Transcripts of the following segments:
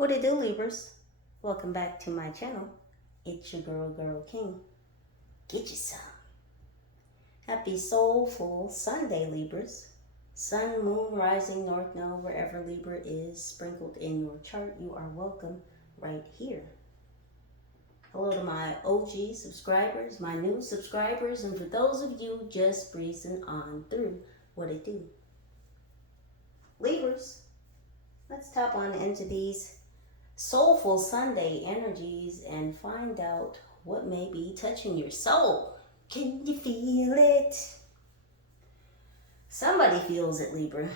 What it do, Libras? Welcome back to my channel. It's your girl King. Get you some. Happy soulful Sunday, Libras. Sun, moon, rising, north node, wherever Libra is sprinkled in your chart, you are welcome right here. Hello to my OG subscribers, my new subscribers, and for those of you just breezing on through, what it do? Libras, let's tap on into these soulful Sunday energies and find out what may be touching your soul. Can you feel it? Somebody feels it, Libra.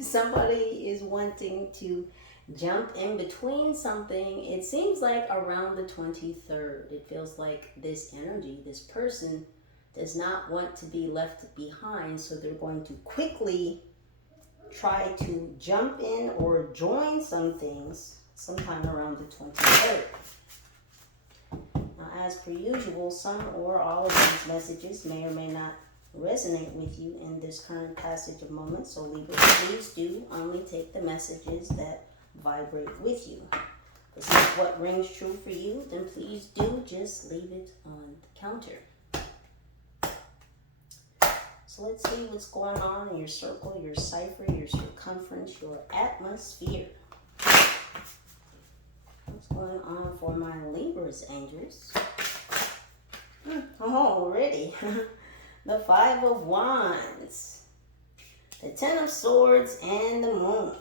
Somebody is wanting to jump in between something. It seems like around the 23rd. It feels like this energy, this person does not want to be left behind, so they're going to quickly try to jump in or join some things sometime around the 23rd. Now, as per usual, some or all of these messages may or may not resonate with you in this current passage of moments. So Libra, please do only take the messages that vibrate with you. If this is what rings true for you, then please do just leave it on the counter. So let's see what's going on in your circle, your cipher, your circumference, your atmosphere. What's going on for my Libras, angels? Already. The Five of Wands, the Ten of Swords, and the Moon.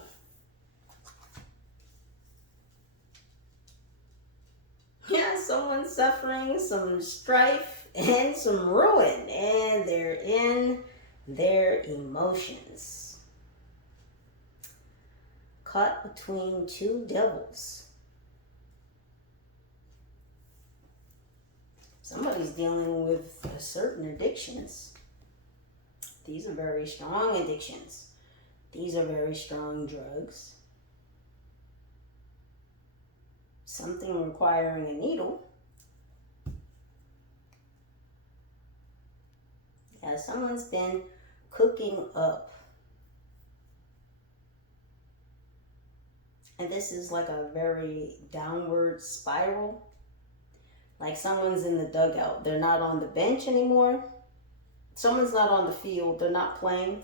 Yeah, someone's suffering some strife and some ruin, and they're in their emotions. Caught between two devils. Somebody's dealing with certain addictions. These are very strong addictions. These are very strong drugs. Something requiring a needle. Yeah, someone's been cooking up. And this is like a very downward spiral. Like someone's in the dugout. They're not on the bench anymore. Someone's not on the field. They're not playing.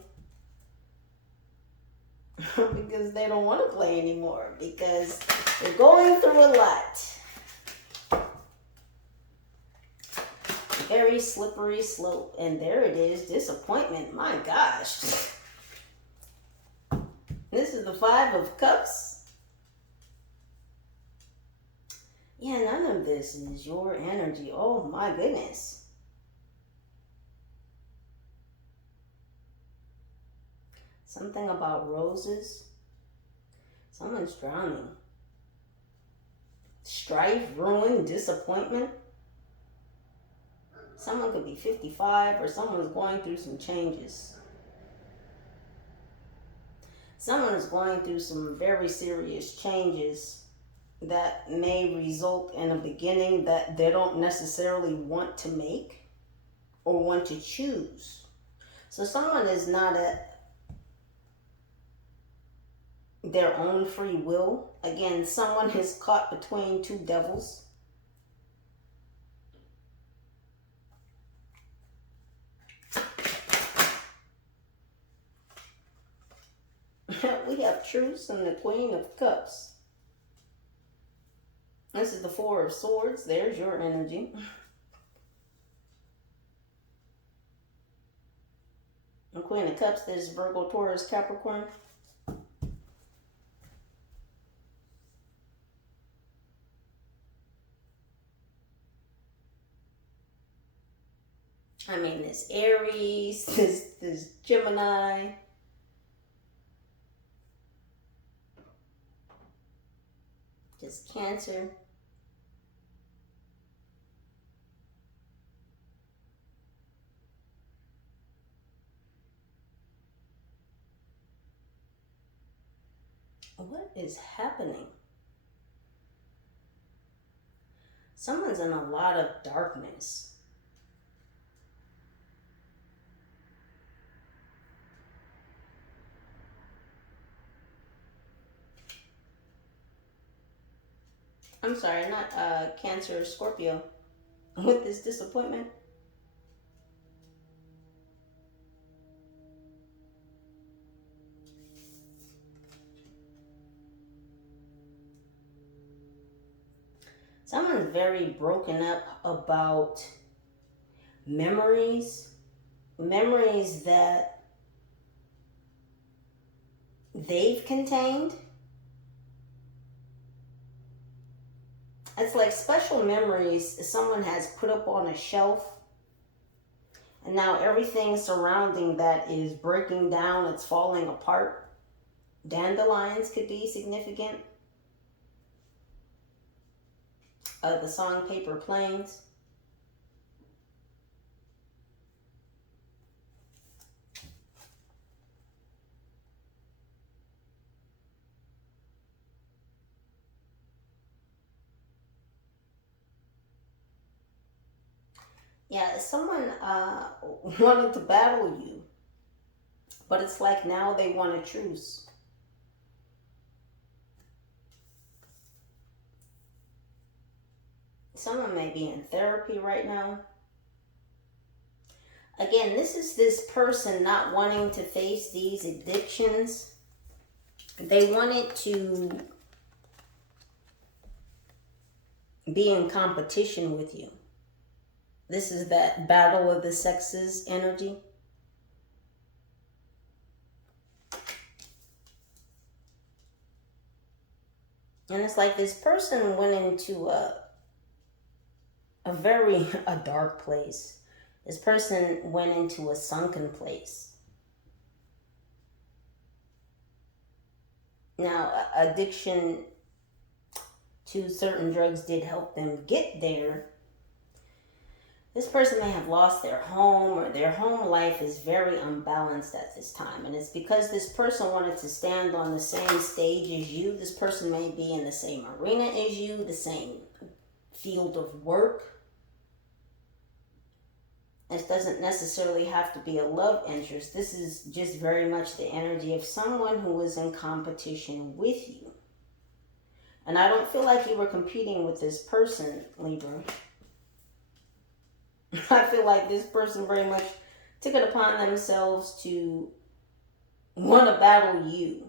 Because they don't want to play anymore. Because they're going through a lot. Very slippery slope. And there it is. Disappointment. My gosh. This is the Five of Cups. Yeah, none of this is your energy. Oh my goodness. Something about roses. Someone's drowning. Strife, ruin, disappointment. Someone could be 55 or someone's going through some changes. Someone is going through some very serious changes that may result in a beginning that they don't necessarily want to make or want to choose. So someone is not at their own free will. Again, someone is caught between two devils. We have Truce and the Queen of Cups. This is the Four of Swords. There's your energy. The Queen of Cups, this is Virgo, Taurus, Capricorn. I mean, this Aries, this Gemini. This Cancer. What is happening? Someone's in a lot of darkness. I'm sorry, not Cancer or Scorpio, with this disappointment. Someone's very broken up about memories that they've contained. It's like special memories someone has put up on a shelf, and now everything surrounding that is breaking down, it's falling apart. Dandelions could be significant. The song Paper Planes. Yeah, someone wanted to battle you, but it's like now they want a truce. Someone may be in therapy right now. Again, this is this person not wanting to face these addictions. They wanted to be in competition with you. This is that battle of the sexes energy. And it's like this person went into a dark place. This person went into a sunken place. Now, addiction to certain drugs did help them get there. This person may have lost their home, or their home life is very unbalanced at this time. And it's because this person wanted to stand on the same stage as you. This person may be in the same arena as you, the same field of work. This doesn't necessarily have to be a love interest. This is just very much the energy of someone who is in competition with you. And I don't feel like you were competing with this person, Libra. I feel like this person very much took it upon themselves to want to battle you.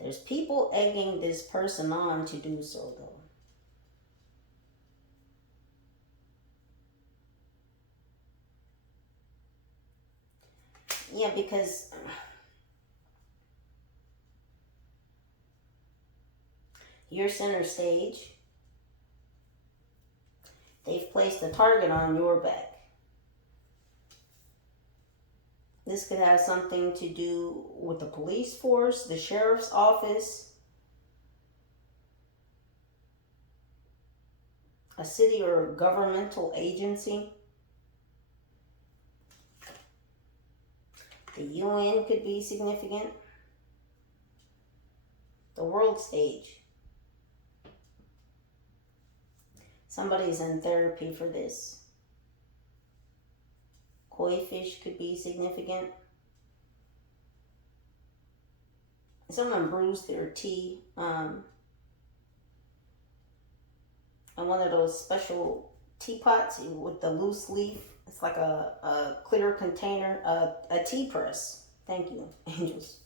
There's people egging this person on to do so, though. Yeah, because you're center stage. They've placed a target on your back. This could have something to do with the police force, the sheriff's office, a city or governmental agency. The UN could be significant. The world stage. Somebody's in therapy for this. Koi fish could be significant. Someone bruised their tea. And one of those special teapots with the loose leaf. It's like a clear container, a tea press. Thank you, angels.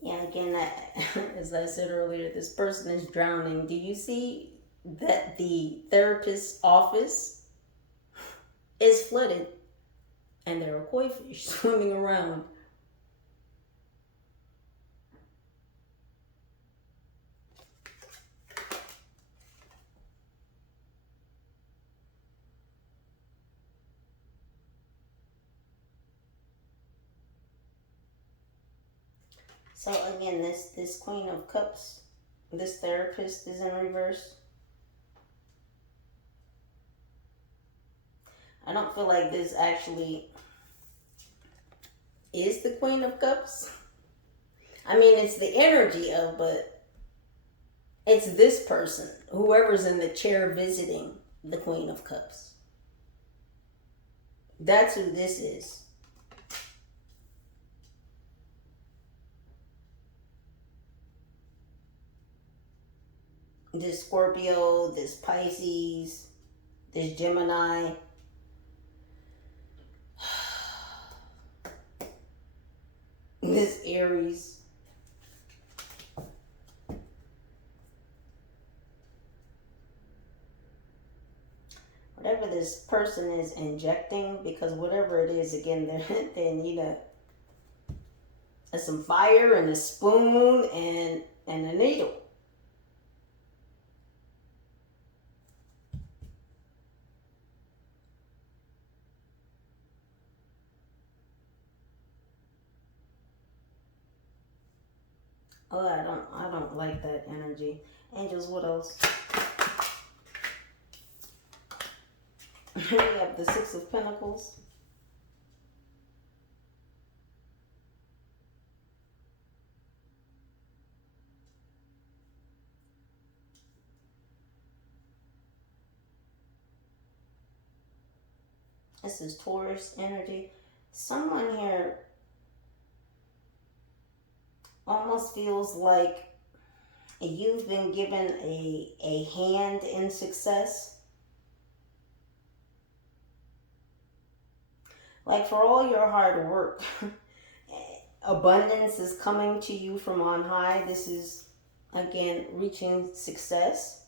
Yeah, again, as I said earlier, this person is drowning. Do you see that the therapist's office is flooded and there are koi fish swimming around? So again, this Queen of Cups, this therapist is in reverse. I don't feel like this actually is the Queen of Cups. I mean, it's the energy of, but It's this person, whoever's in the chair visiting the Queen of Cups. That's who this is. This Scorpio, this Pisces, this Gemini. This Aries. Whatever this person is injecting, because whatever it is, again, they need some fire and a spoon and a needle. Oh, I don't like that energy. Angels, what else? We have the Six of Pentacles. This is Taurus energy. Someone here almost feels like you've been given a hand in success. Like for all your hard work, abundance is coming to you from on high. This is, again, reaching success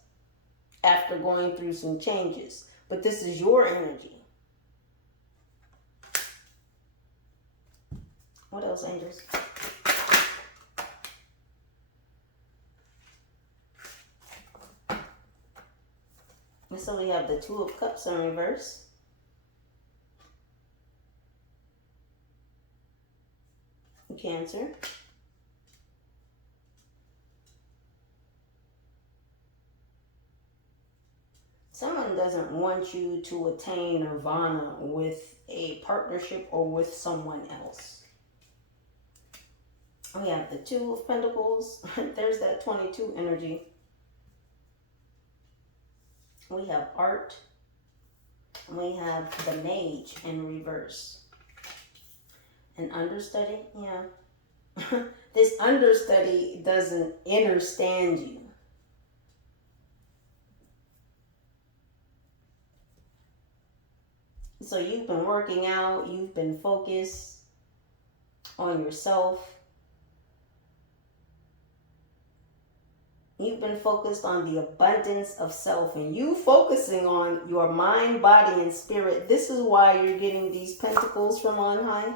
after going through some changes. But this is your energy. What else, angels? And so we have the Two of Cups in reverse. Cancer. Someone doesn't want you to attain nirvana with a partnership or with someone else. We have the Two of Pentacles. There's that 22 energy. We have Art. We have the Mage in reverse. An understudy, yeah. This understudy doesn't understand you. So you've been working out, you've been focused on yourself. You've been focused on the abundance of self, and you focusing on your mind, body, and spirit. This is why you're getting these pentacles from on high.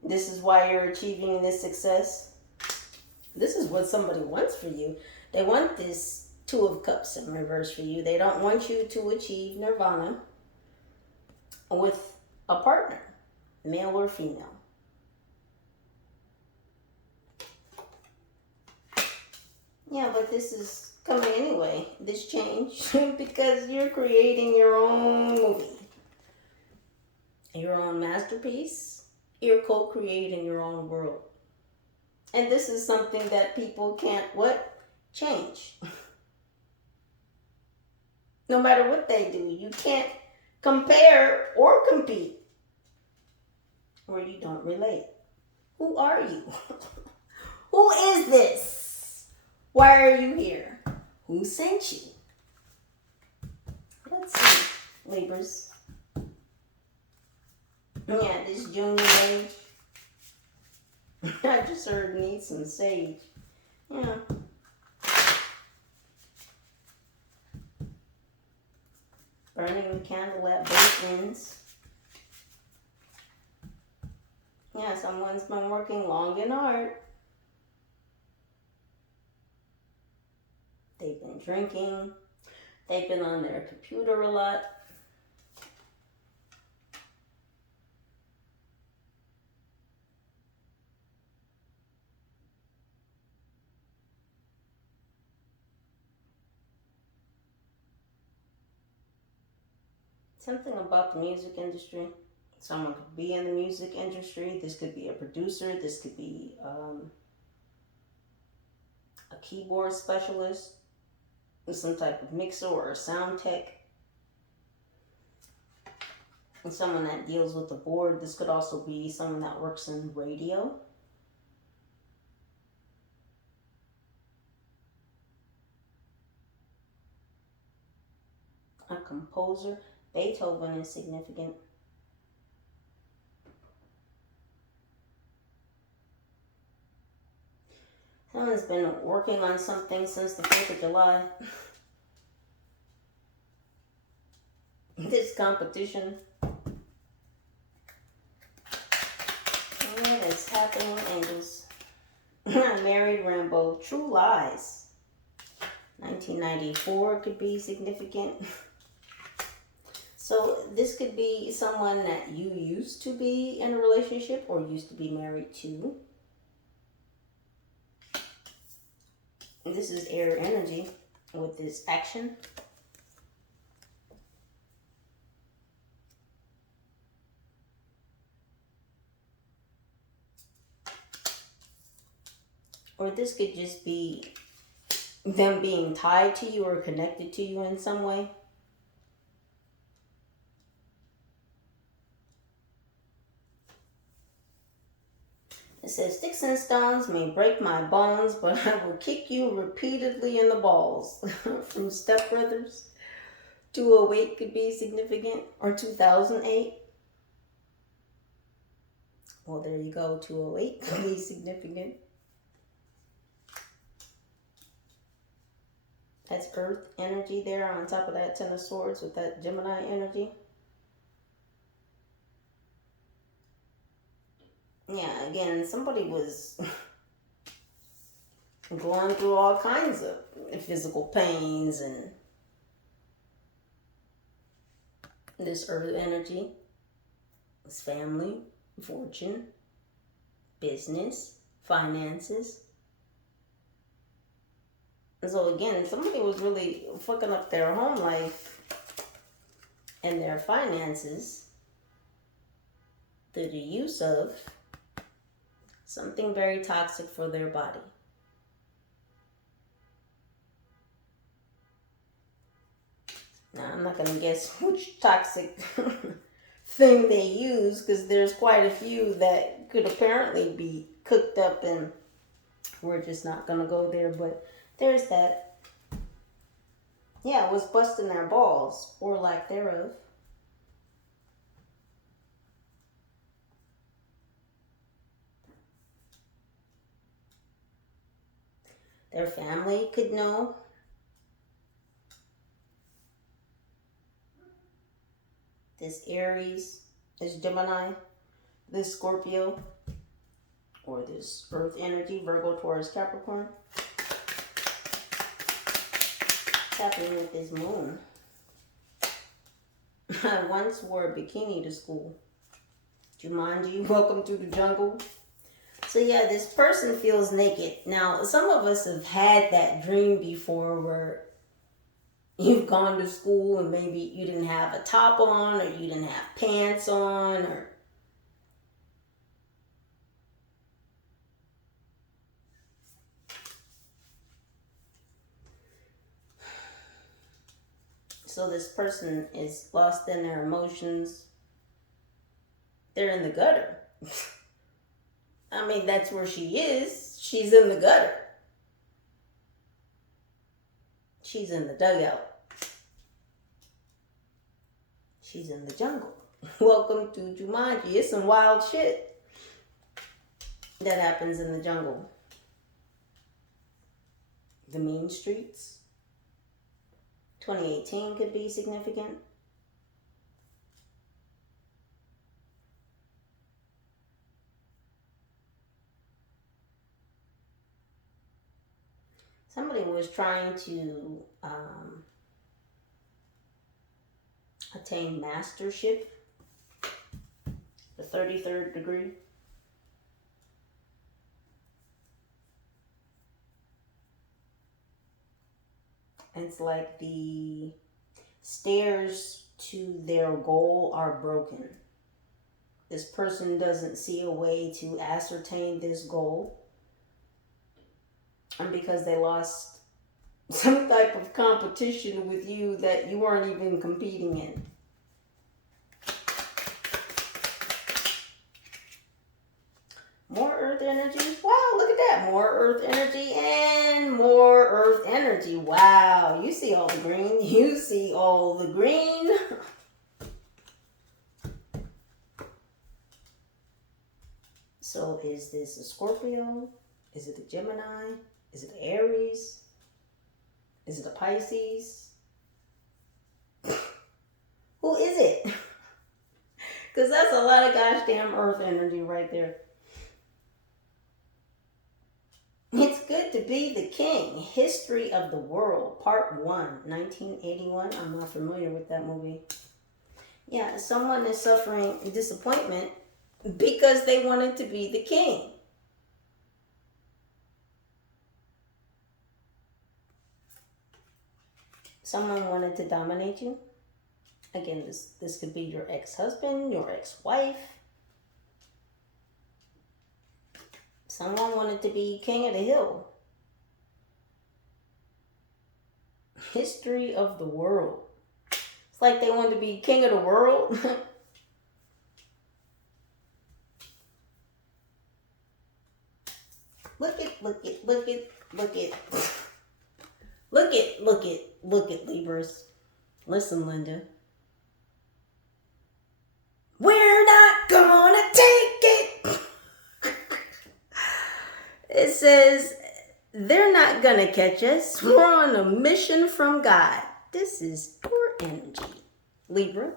This is why you're achieving this success. This is what somebody wants for you. They want this Two of Cups in reverse for you. They don't want you to achieve nirvana with a partner, male or female. Yeah, but this is coming anyway, this change, because you're creating your own movie, your own masterpiece. You're co-creating your own world. And this is something that people can't, change. No matter what they do, you can't compare or compete, or you don't relate. Who are you? Who is this? Why are you here? Who sent you? Let's see, Libras. Yeah, this junior age. I just heard need some sage. Yeah. Burning the candle at both ends. Yeah, someone's been working long and hard. They've been drinking. They've been on their computer a lot. Something about the music industry. Someone could be in the music industry. This could be a producer. This could be a keyboard specialist. some type of mixer or sound tech. And someone that deals with the board. This could also be someone that works in radio. A composer. Beethoven is significant. Someone's been working on something since the 4th of July. This competition. What is happening, angels? Married Rambo. True Lies. 1994 could be significant. So this could be someone that you used to be in a relationship or used to be married to. This is air energy with this action. Or this could just be them being tied to you or connected to you in some way. It says, sticks and stones may break my bones, but I will kick you repeatedly in the balls. From Step Brothers. 208 could be significant. Or 2008. Well, there you go. 208 could be significant. That's Earth energy there on top of that Ten of Swords with that Gemini energy. Yeah, again, somebody was going through all kinds of physical pains and this Earth energy. It's family, fortune, business, finances. So again, somebody was really fucking up their home life and their finances through the use of something very toxic for their body. Now, I'm not going to guess which toxic thing they use, because there's quite a few that could apparently be cooked up, and we're just not going to go there. But there's that. Yeah, it was busting their balls, or lack thereof. Their family could know. This Aries, this Gemini, this Scorpio, or this Earth energy, Virgo, Taurus, Capricorn. What's happening with this moon? I once wore a bikini to school. Jumanji, welcome to the jungle. So yeah, this person feels naked. Now, some of us have had that dream before where you've gone to school and maybe you didn't have a top on, or you didn't have pants on, or so this person is lost in their emotions. They're in the gutter. I mean, that's where she is. She's in the gutter. She's in the dugout. She's in the jungle. Welcome to Jumanji. It's some wild shit that happens in the jungle. The mean streets. 2018 could be significant. Somebody was trying to attain mastership, the 33rd degree. It's like the stairs to their goal are broken. This person doesn't see a way to ascertain this goal. And because they lost some type of competition with you that you weren't even competing in. More earth energy. Wow, look at that. More earth energy and more earth energy. Wow, you see all the green. You see all the green. So is this a Scorpio? Is it a Gemini? Is it Aries? Is it a Pisces? Who is it? Because that's a lot of gosh damn earth energy right there. It's Good to Be the King, History of the World, Part 1, 1981. I'm not familiar with that movie. Yeah, someone is suffering disappointment because they wanted to be the king. Someone wanted to dominate you. Again, this could be your ex-husband, your ex-wife. Someone wanted to be king of the hill. History of the world. It's like they wanted to be king of the world. Look at Libras. Listen, Linda. We're not gonna take it. It says, they're not gonna catch us. We're on a mission from God. This is your energy, Libra.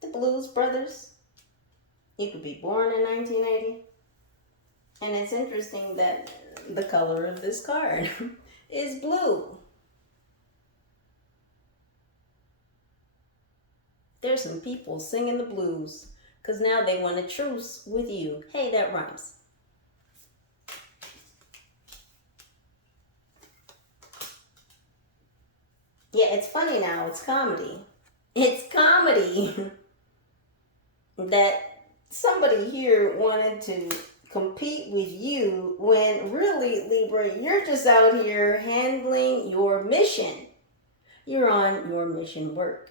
The Blues Brothers. You could be born in 1980. And it's interesting that the color of this card is blue. There's some people singing the blues because now they want a truce with you. Hey, that rhymes. Yeah, it's funny now. It's comedy. It's comedy that somebody here wanted to compete with you when really, Libra, you're just out here handling your mission. You're on your mission work.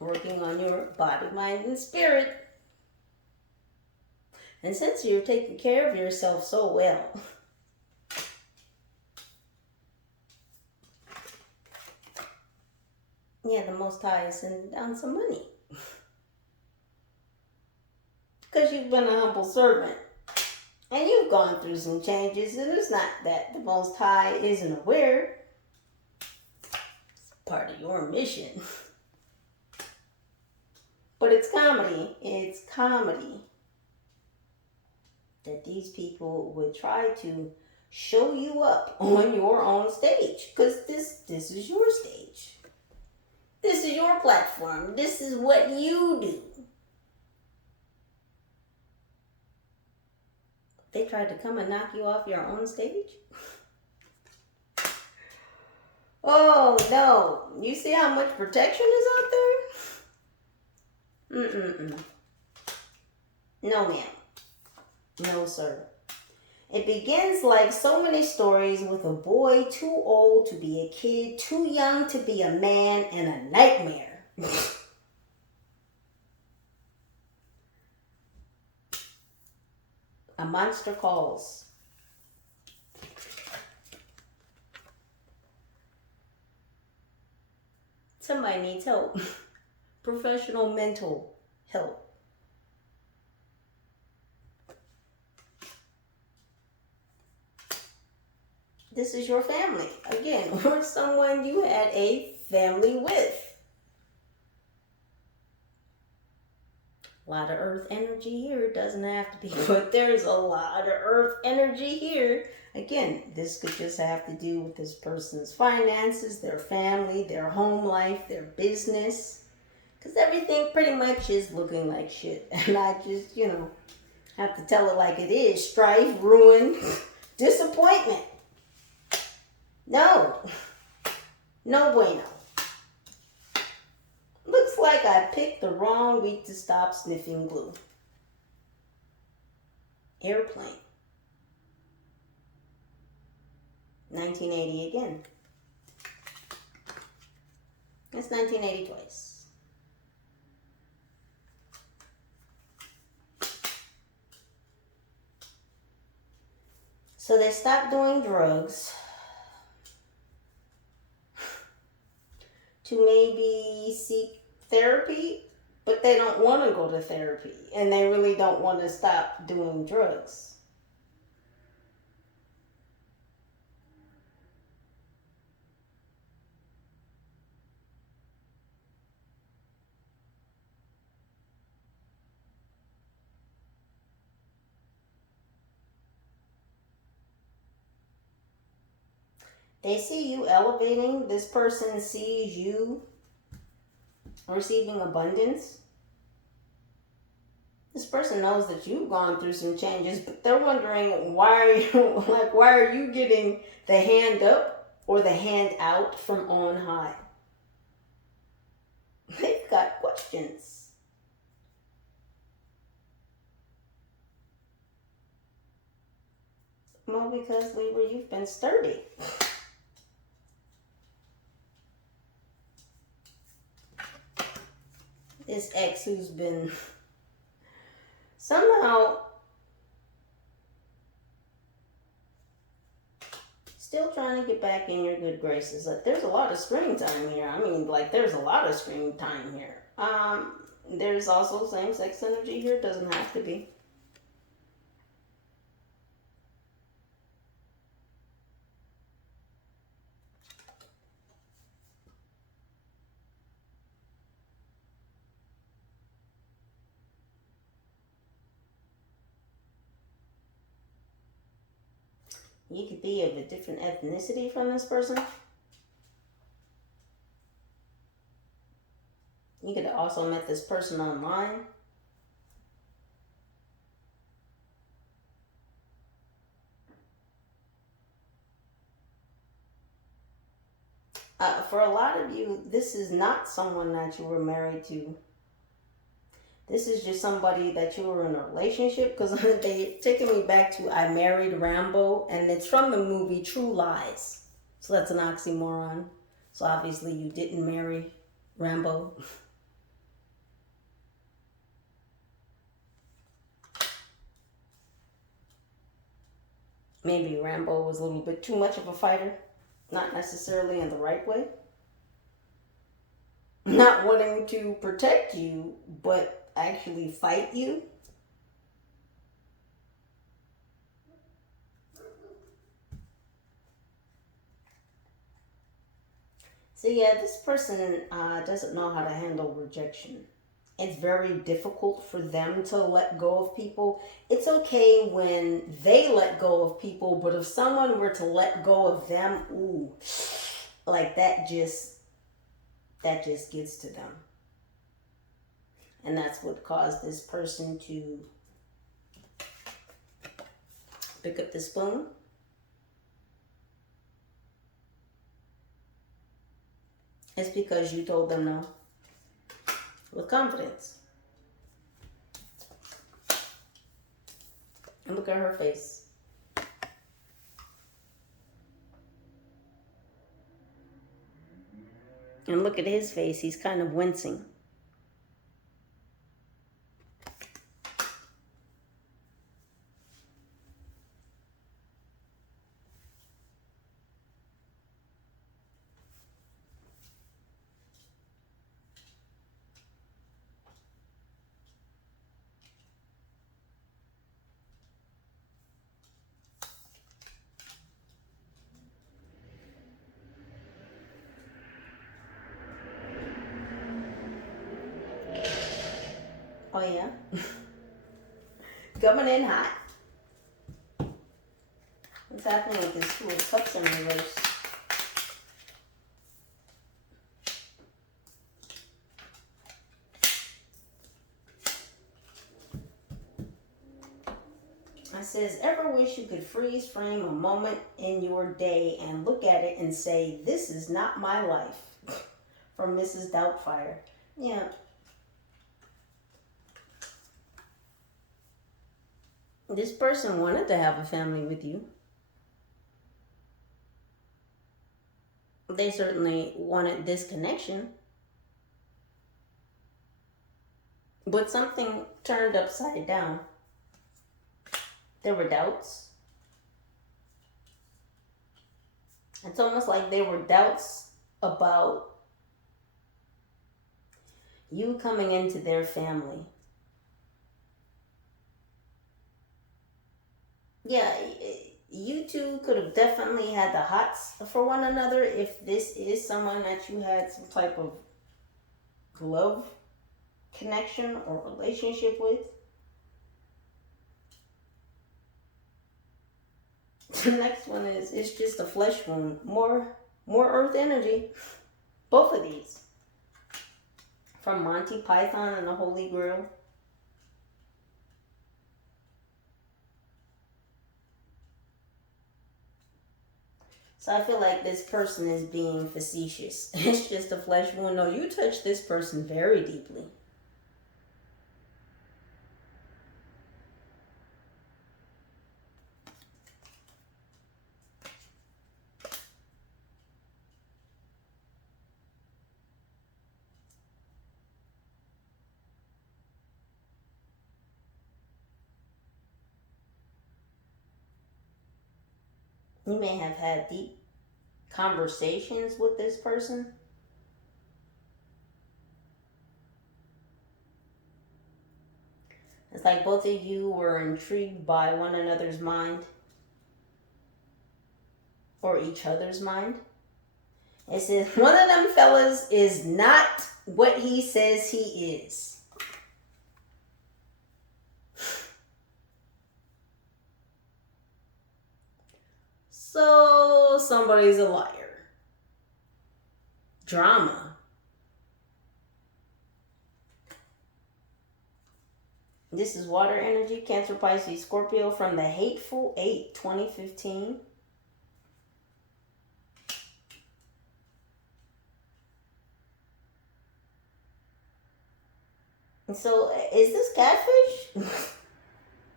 Working on your body, mind, and spirit. And since you're taking care of yourself so well, yeah, the Most High is sending down some money. Because you've been a humble servant. And you've gone through some changes. And it's not that the Most High isn't aware. It's part of your mission. But it's comedy. It's comedy that these people would try to show you up on your own stage. Because this is your stage. This is your platform. This is what you do. They tried to come and knock you off your own stage? Oh, no. You see how much protection is out there? No, ma'am. No, sir. It begins like so many stories with a boy too old to be a kid, too young to be a man, and a nightmare. A monster calls. Somebody needs help. Professional mental help. This is your family. Again, or someone you had a family with. A lot of earth energy here. Doesn't have to be, but there's a lot of earth energy here. Again, this could just have to do with this person's finances, their family, their home life, their business. Because everything pretty much is looking like shit. And I just, have to tell it like it is. Strife, ruin, disappointment. No. No bueno. Looks like like I picked the wrong week to stop sniffing glue. Airplane. 1980 again. That's 1980 twice. So they stopped doing drugs to maybe seek therapy, but they don't want to go to therapy, and they really don't want to stop doing drugs. They see you elevating. This person sees you receiving abundance. This person knows that you've gone through some changes, but they're wondering why, like, why are you getting the hand up or the hand out from on high? They've got questions. Well, because Libra, you've been sturdy. This ex who's been somehow still trying to get back in your good graces. Like, there's a lot of screen time here. I mean, like, there's a lot of screen time here. There's also same-sex energy here. Doesn't have to be. You could be of a different ethnicity from this person. You could have also met this person online. For a lot of you, this is not someone that you were married to. This is just somebody that you were in a relationship, because they've taken me back to I Married Rambo, and it's from the movie True Lies. So that's an oxymoron. So obviously you didn't marry Rambo. Maybe Rambo was a little bit too much of a fighter. Not necessarily in the right way. Not wanting to protect you, but actually fight you. So yeah, this person doesn't know how to handle rejection. It's very difficult for them to let go of people. It's okay when they let go of people, but if someone were to let go of them, ooh, like that just gets to them. And that's what caused this person to pick up the spoon. It's because you told them no. With confidence. And look at her face. And look at his face. He's kind of wincing. Oh yeah? Coming in hot. What's happening with this Two of Cups in reverse? It says, ever wish you could freeze frame a moment in your day and look at it and say, this is not my life? From Mrs. Doubtfire. Yeah. This person wanted to have a family with you. They certainly wanted this connection. But something turned upside down. There were doubts. It's almost like there were doubts about you coming into their family. Yeah, you two could have definitely had the hots for one another if this is someone that you had some type of love connection or relationship with. The next one is, it's just a flesh wound. More earth energy. Both of these. From Monty Python and the Holy Grail. So I feel like this person is being facetious. It's just a flesh wound. No, you touched this person very deeply. You may have had deep conversations with this person. It's like both of you were intrigued by one another's mind. Or each other's mind. It says, one of them fellas is not what he says he is. So somebody's a liar. Drama. This is water energy, Cancer, Pisces, Scorpio from the Hateful Eight, 2015. And so, is this catfish?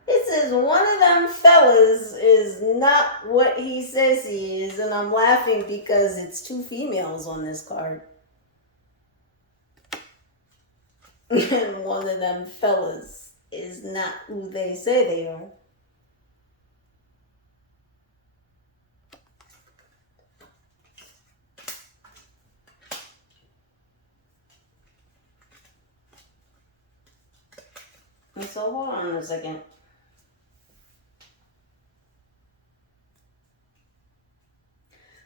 It says one of them fellas is not what he says he is, and I'm laughing because it's two females on this card. And one of them fellas is not who they say they are. And so hold on a second.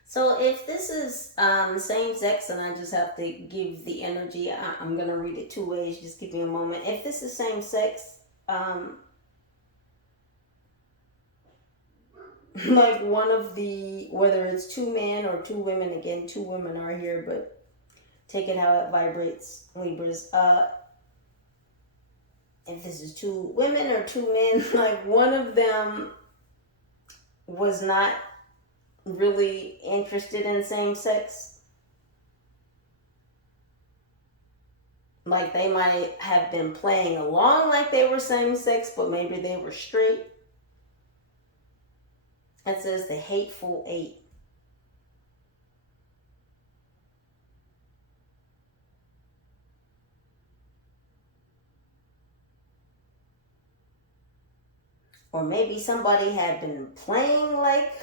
So if this is same sex, and I just have to give the energy, I'm going to read it two ways. Just give me a moment. If this is same sex, like one of the, whether it's two men or two women, again, two women are here, but take it how it vibrates, Libras. If this is two women or two men, like one of them was not really interested in same sex. Like they might have been playing along like they were same sex, but maybe they were straight. It says the Hateful Eight. Or maybe somebody had been playing like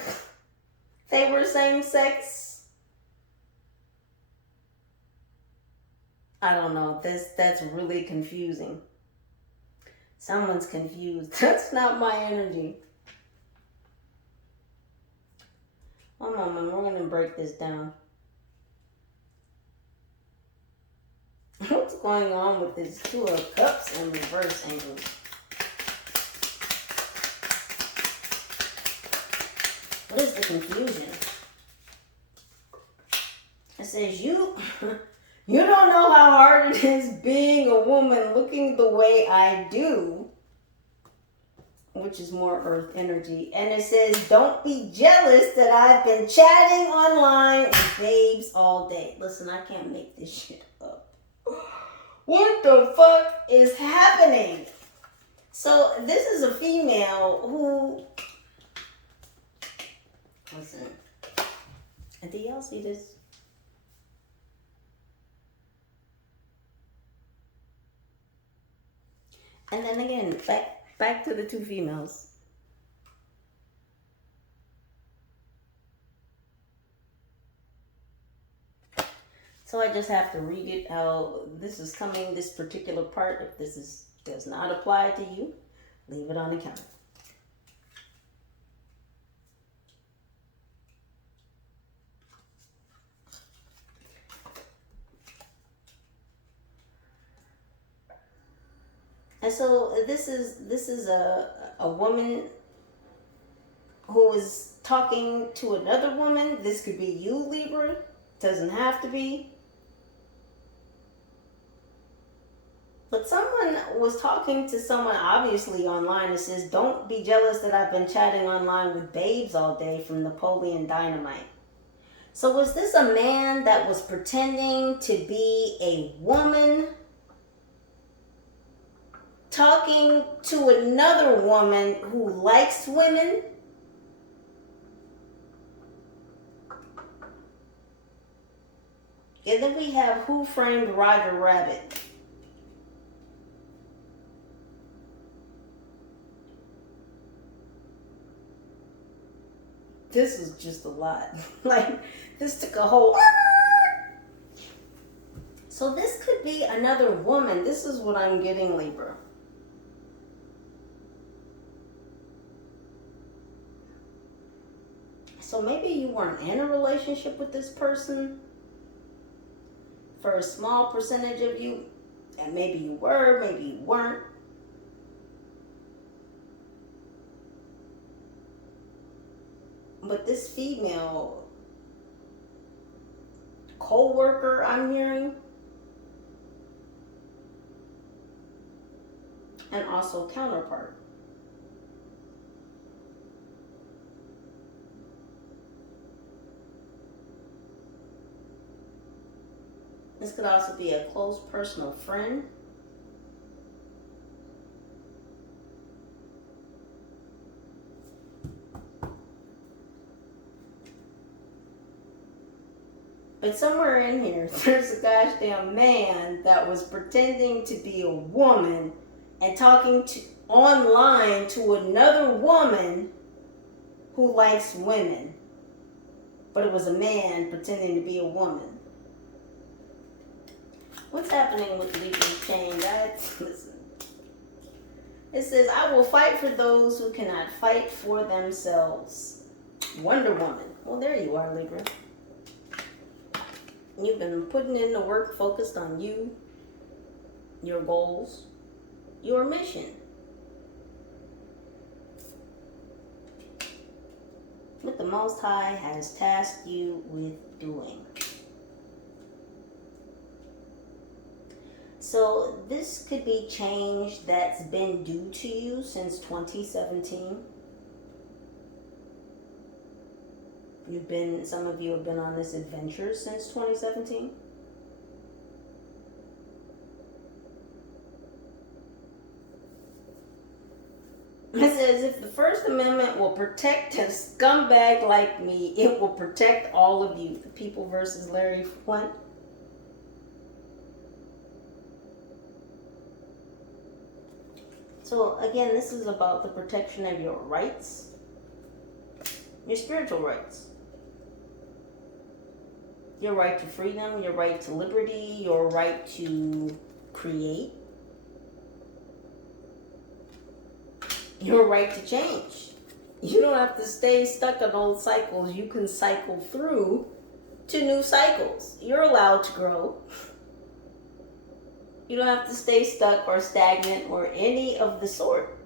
they were same sex. I don't know. That's really confusing. Someone's confused. That's not my energy. One moment. We're going to break this down. What's going on with this Two of Cups in reverse angles? What is the confusion? It says you don't know how hard it is being a woman looking the way I do, which is more earth energy. And it says, don't be jealous that I've been chatting online with babes all day. Listen, I can't make this shit up. What the fuck is happening? So this is a female who, listen, and do y'all see this? And then again, back to the two females. So I just have to read it how this is coming, this particular part. If this does not apply to you, leave it on the counter. And so this is a woman who is talking to another woman. This could be you, Libra. Doesn't have to be. But someone was talking to someone obviously online. It says, don't be jealous that I've been chatting online with babes all day from Napoleon Dynamite. So was this a man that was pretending to be a woman talking to another woman who likes women? And then we have Who Framed Roger Rabbit. This is just a lot. Like, this took a whole... So this could be another woman. This is what I'm getting, Libra. So maybe you weren't in a relationship with this person for a small percentage of you. And maybe you were, maybe you weren't. But this female co-worker I'm hearing, and also counterpart. This could also be a close personal friend. But somewhere in here, there's a gosh damn man that was pretending to be a woman and talking to online to another woman who likes women. But it was a man pretending to be a woman. What's happening with Libra's chain, guys? Listen. It says, I will fight for those who cannot fight for themselves. Wonder Woman. Well, there you are, Libra. You've been putting in the work focused on you, your goals, your mission. What the Most High has tasked you with doing. So this could be change that's been due to you since 2017. Some of you have been on this adventure since 2017. It says, if the First Amendment will protect a scumbag like me, it will protect all of you. The People versus Larry Flint. So again, this is about the protection of your rights, your spiritual rights. Your right to freedom, your right to liberty, your right to create, your right to change. You don't have to stay stuck on old cycles. You can cycle through to new cycles. You're allowed to grow. You don't have to stay stuck or stagnant or any of the sort.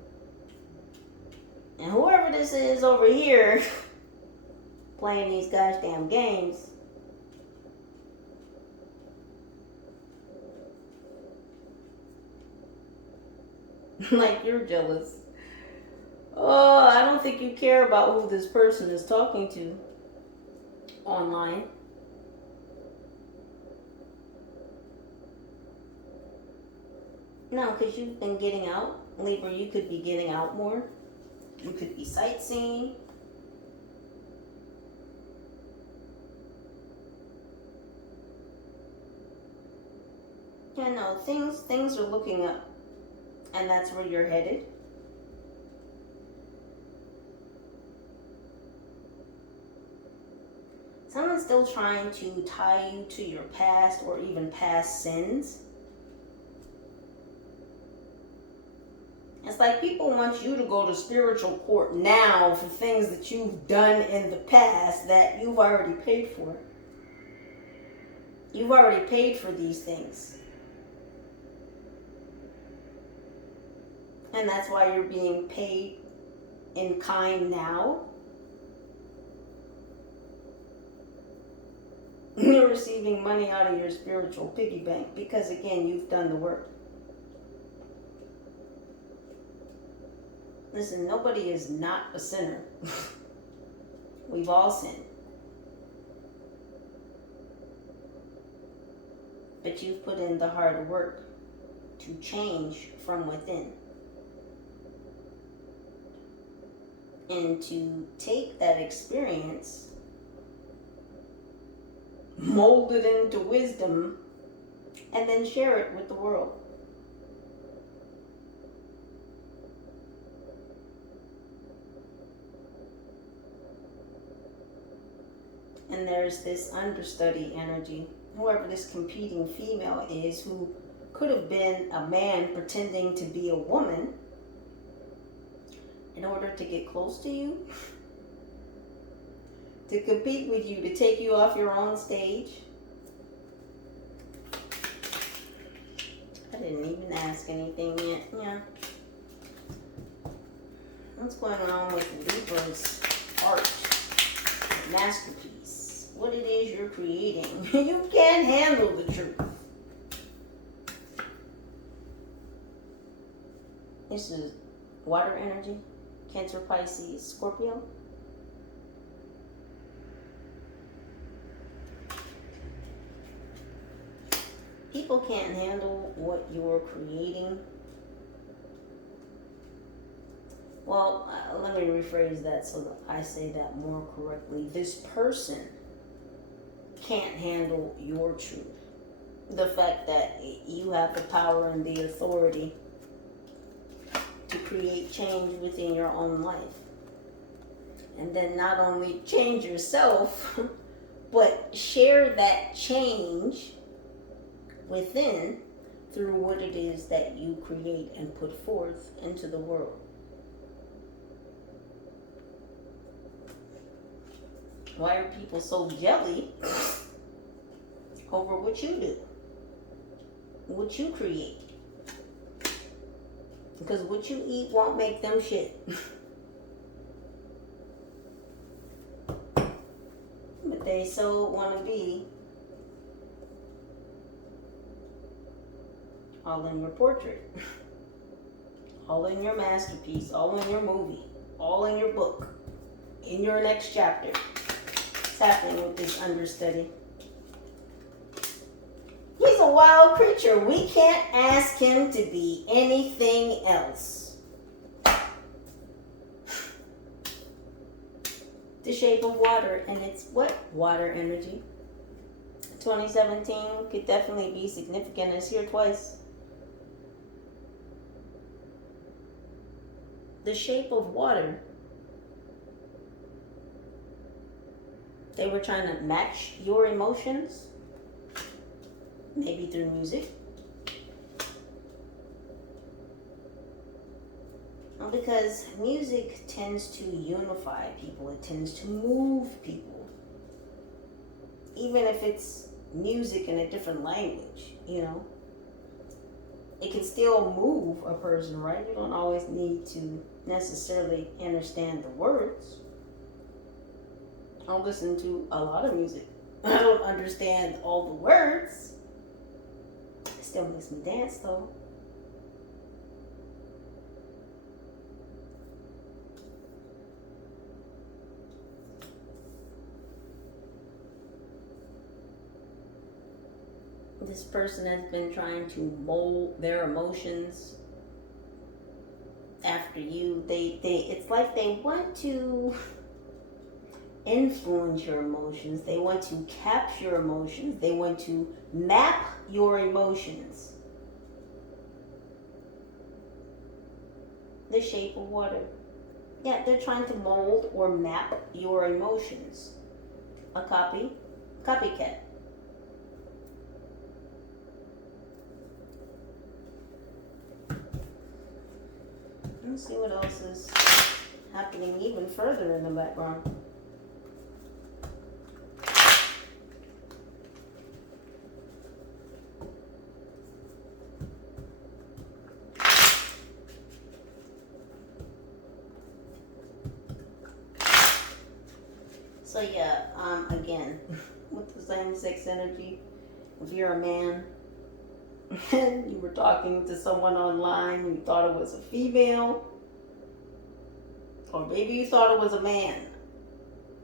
And whoever this is over here playing these gosh damn games, like you're jealous. Oh, I don't think you care about who this person is talking to online. No, because you've been getting out. Libra, you could be getting out more. You could be sightseeing. Yeah, no, things are looking up. And that's where you're headed. Someone's still trying to tie you to your past or even past sins. It's like people want you to go to spiritual court now for things that you've done in the past that you've already paid for. You've already paid for these things. And that's why you're being paid in kind now. You're receiving money out of your spiritual piggy bank because, again, you've done the work. Listen, nobody is not a sinner. We've all sinned. But you've put in the hard work to change from within. And to take that experience, mold it into wisdom, and then share it with the world. And there's this understudy energy. Whoever this competing female is, who could have been a man pretending to be a woman in order to get close to you, to compete with you, to take you off your own stage. I didn't even ask anything yet. Yeah. What's going on with Libra's art, masterpiece? What it is you're creating. You can't handle the truth. This is water energy. Cancer, Pisces, Scorpio. People can't handle what you're creating. Well, let me rephrase that so that I say that more correctly. This person can't handle your truth. The fact that you have the power and the authority to create change within your own life. And then not only change yourself, but share that change within through what it is that you create and put forth into the world. Why are people so jelly over what you do, what you create? Because what you eat won't make them shit. But they so want to be all in your portrait, all in your masterpiece, all in your movie, all in your book, in your next chapter. What's happening with this understudy? He's a wild creature. We can't ask him to be anything else. The shape of water, and it's what? Water energy. 2017 could definitely be significant. It's here twice. The shape of water. They were trying to match your emotions. Maybe through music. Because music tends to unify people. It tends to move people. Even if it's music in a different language, you know. It can still move a person, right? You don't always need to necessarily understand the words. I listen to a lot of music. I don't understand all the words. It still makes me dance though. This person has been trying to mold their emotions after you. It's like they want to influence your emotions. They want to capture emotions. They want to map your emotions. The shape of water. Yeah, they're trying to mold or map your emotions. A copycat. Let's see what else is happening even further in the background. So yeah, again, with the same-sex energy, if you're a man and you were talking to someone online, you thought it was a female, or maybe you thought it was a man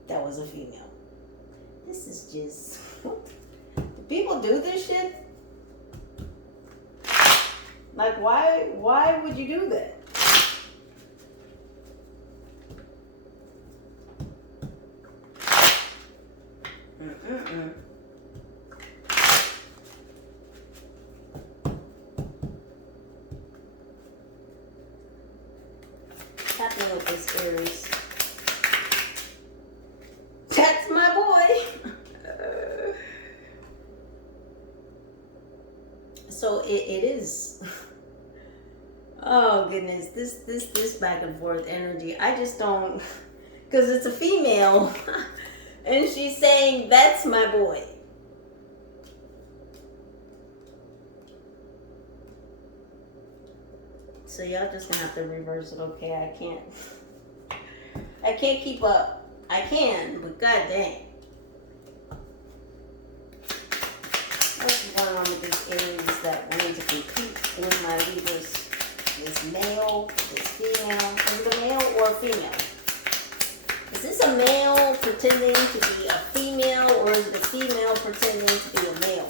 that was a female. This is just, do people do this shit? Like, why would you do that? What's happening with this Aries? That's my boy. So it is. Oh goodness, this back and forth energy. I just don't, because it's a female, and she's saying that's my boy. So y'all just gonna have to reverse it, okay? I can't keep up. I can, but god dang. What's going on with this Aries that wanted to compete with my Libras? This male, this female. Is it a male or a female? Is this a male pretending to be a female, or is it a female pretending to be a male?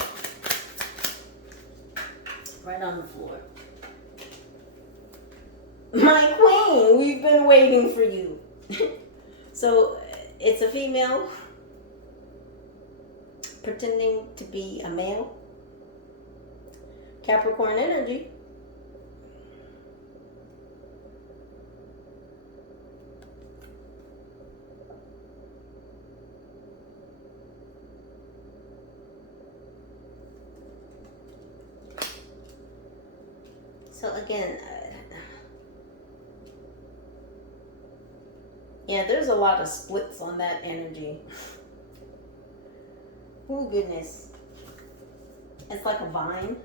Right on the floor. My queen, we've been waiting for you. So it's a female pretending to be a male. Capricorn energy. So again, yeah, there's a lot of splits on that energy. Oh goodness. It's like a vine.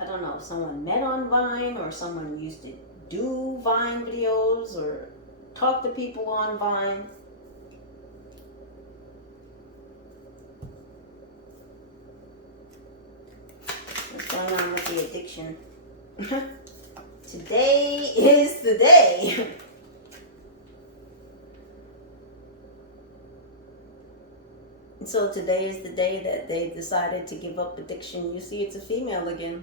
I don't know if someone met on Vine, or someone used to do Vine videos or talk to people on Vine. What's going on with the addiction? Today is the day. So today is the day that they decided to give up addiction. You see, it's a female again.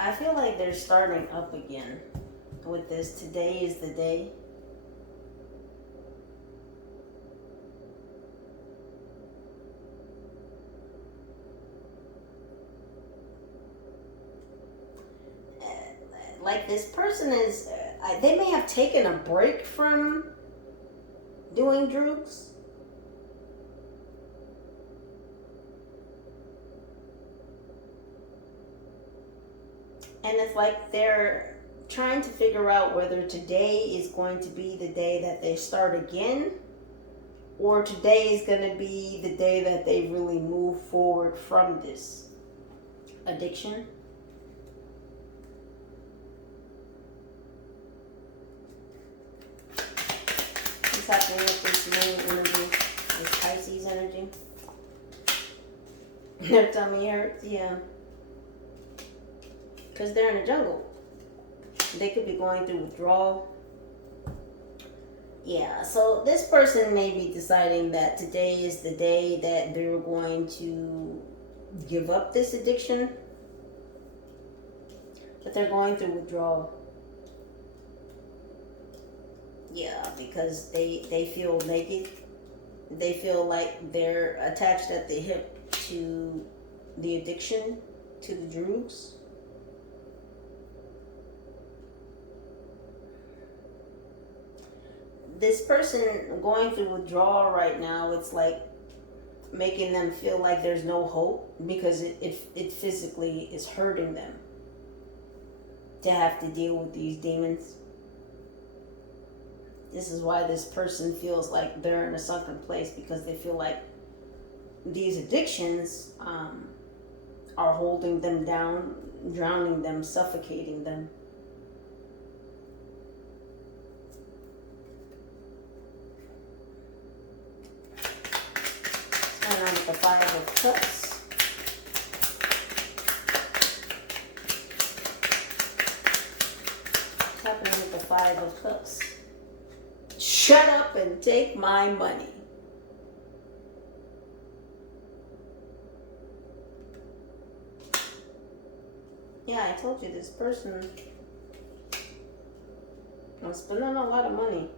I feel like they're starting up again with this. Today is the day. Like this person is, they may have taken a break from doing drugs. And it's like they're trying to figure out whether today is going to be the day that they start again, or today is going to be the day that they really move forward from this. addiction. What's happening with this moon energy, this Pisces energy? Their tummy hurts, yeah. Because they're in the jungle. They could be going through withdrawal. Yeah, so this person may be deciding that today is the day that they're going to give up this addiction. But they're going through withdrawal. Yeah, because they feel naked. They feel like they're attached at the hip to the addiction, to the drugs. This person going through withdrawal right now, it's like making them feel like there's no hope because it physically is hurting them to have to deal with these demons. This is why this person feels like they're in a sunken place, because they feel like these addictions are holding them down, drowning them, suffocating them. What's going on with the Five of Cups? What's happening with the Five of Cups? Shut up and take my money. Yeah, I told you this person is spending a lot of money.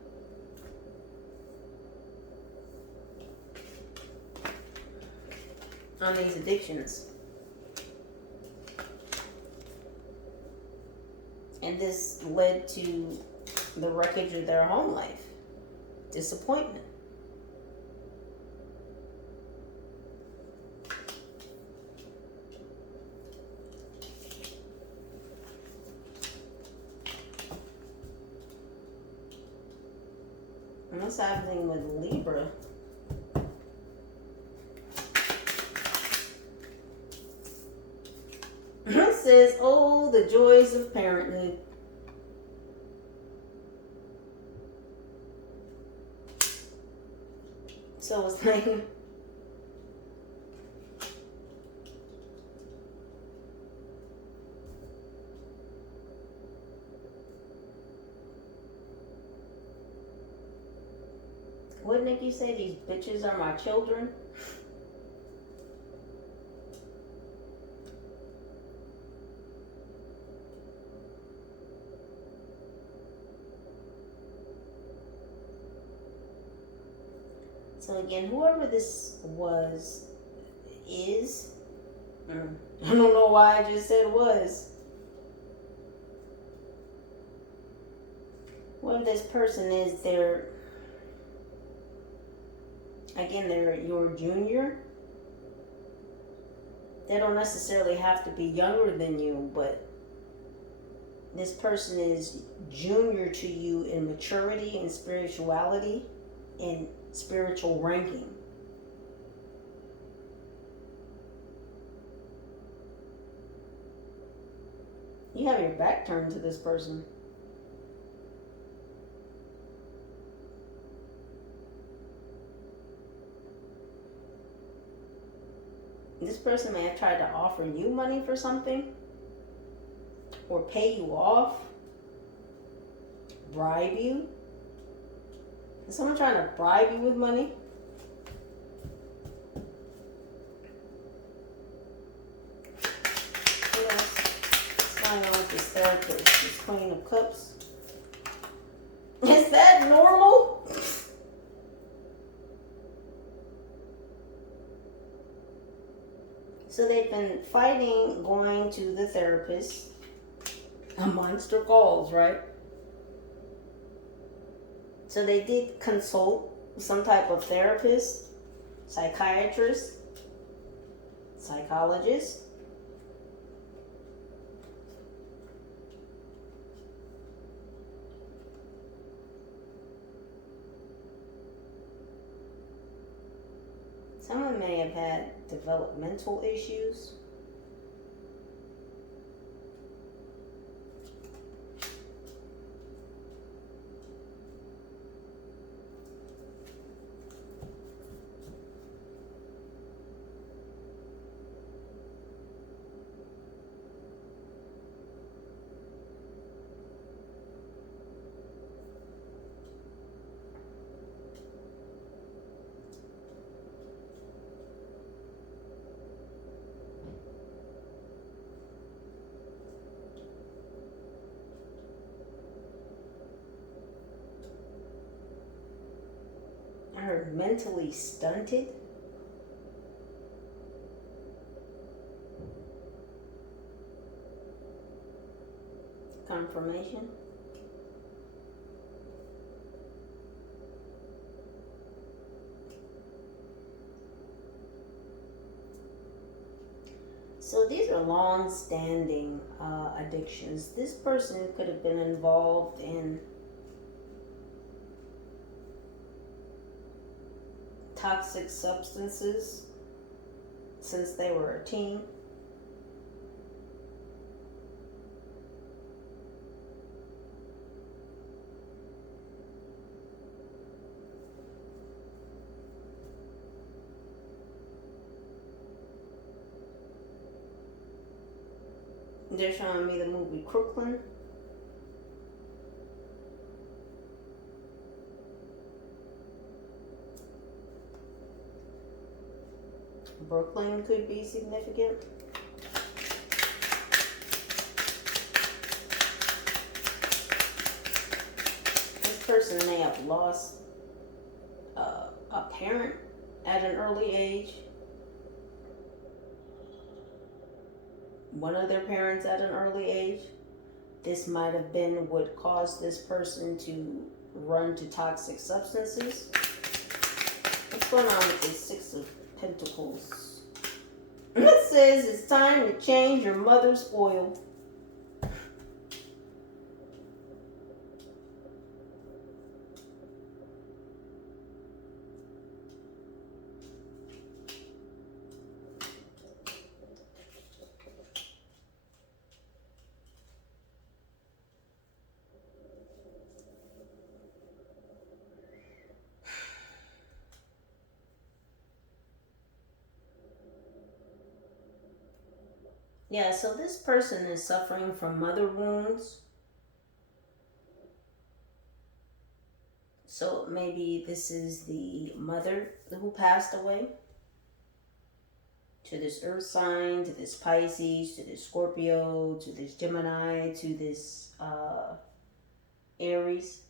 On these addictions. And this led to the wreckage of their home life. Disappointment. And what's happening with Libra? It says, oh, the joys of parenthood. So it's like, what did Nikki say? These bitches are my children? So again, whoever this was, is, I don't know why I just said was. Whoever this person is, they're your junior. They don't necessarily have to be younger than you, but this person is junior to you in maturity and spirituality and spiritual ranking. You have your back turned to this person. This person may have tried to offer you money for something, or pay you off, bribe you. Is someone trying to bribe you with money? What else? What's going on with this therapist, this Queen of Cups? Is that normal? So they've been fighting going to the therapist. A monster calls, right? So they did consult some type of therapist, psychiatrist, psychologist. Someone may have had developmental issues. word mentally stunted. Confirmation. So these are long-standing addictions. This person could have been involved in toxic substances since they were a teen. They're showing me the movie Crooklyn. Brooklyn could be significant. This person may have lost a parent at an early age. One of their parents at an early age. This might have been what caused this person to run to toxic substances. What's going on with this Six of Pentacles? It says it's time to change your mother's oil. Yeah, so this person is suffering from mother wounds. So maybe this is the mother who passed away. To this earth sign, to this Pisces, to this Scorpio, to this Gemini, to this Aries.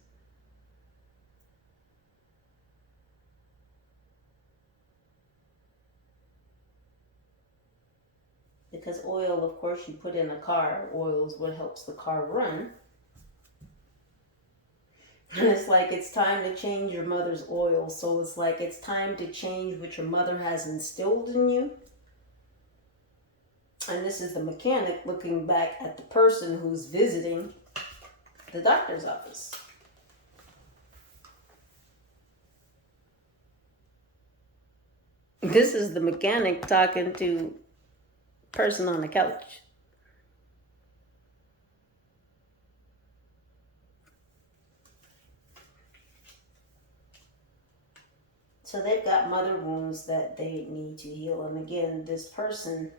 Because oil, of course, you put in a car. Oil is what helps the car run. And it's like it's time to change your mother's oil. So it's like it's time to change what your mother has instilled in you. And this is the mechanic looking back at the person who's visiting the doctor's office. This is the mechanic talking to person on the couch. So they've got mother wounds that they need to heal. And again, this person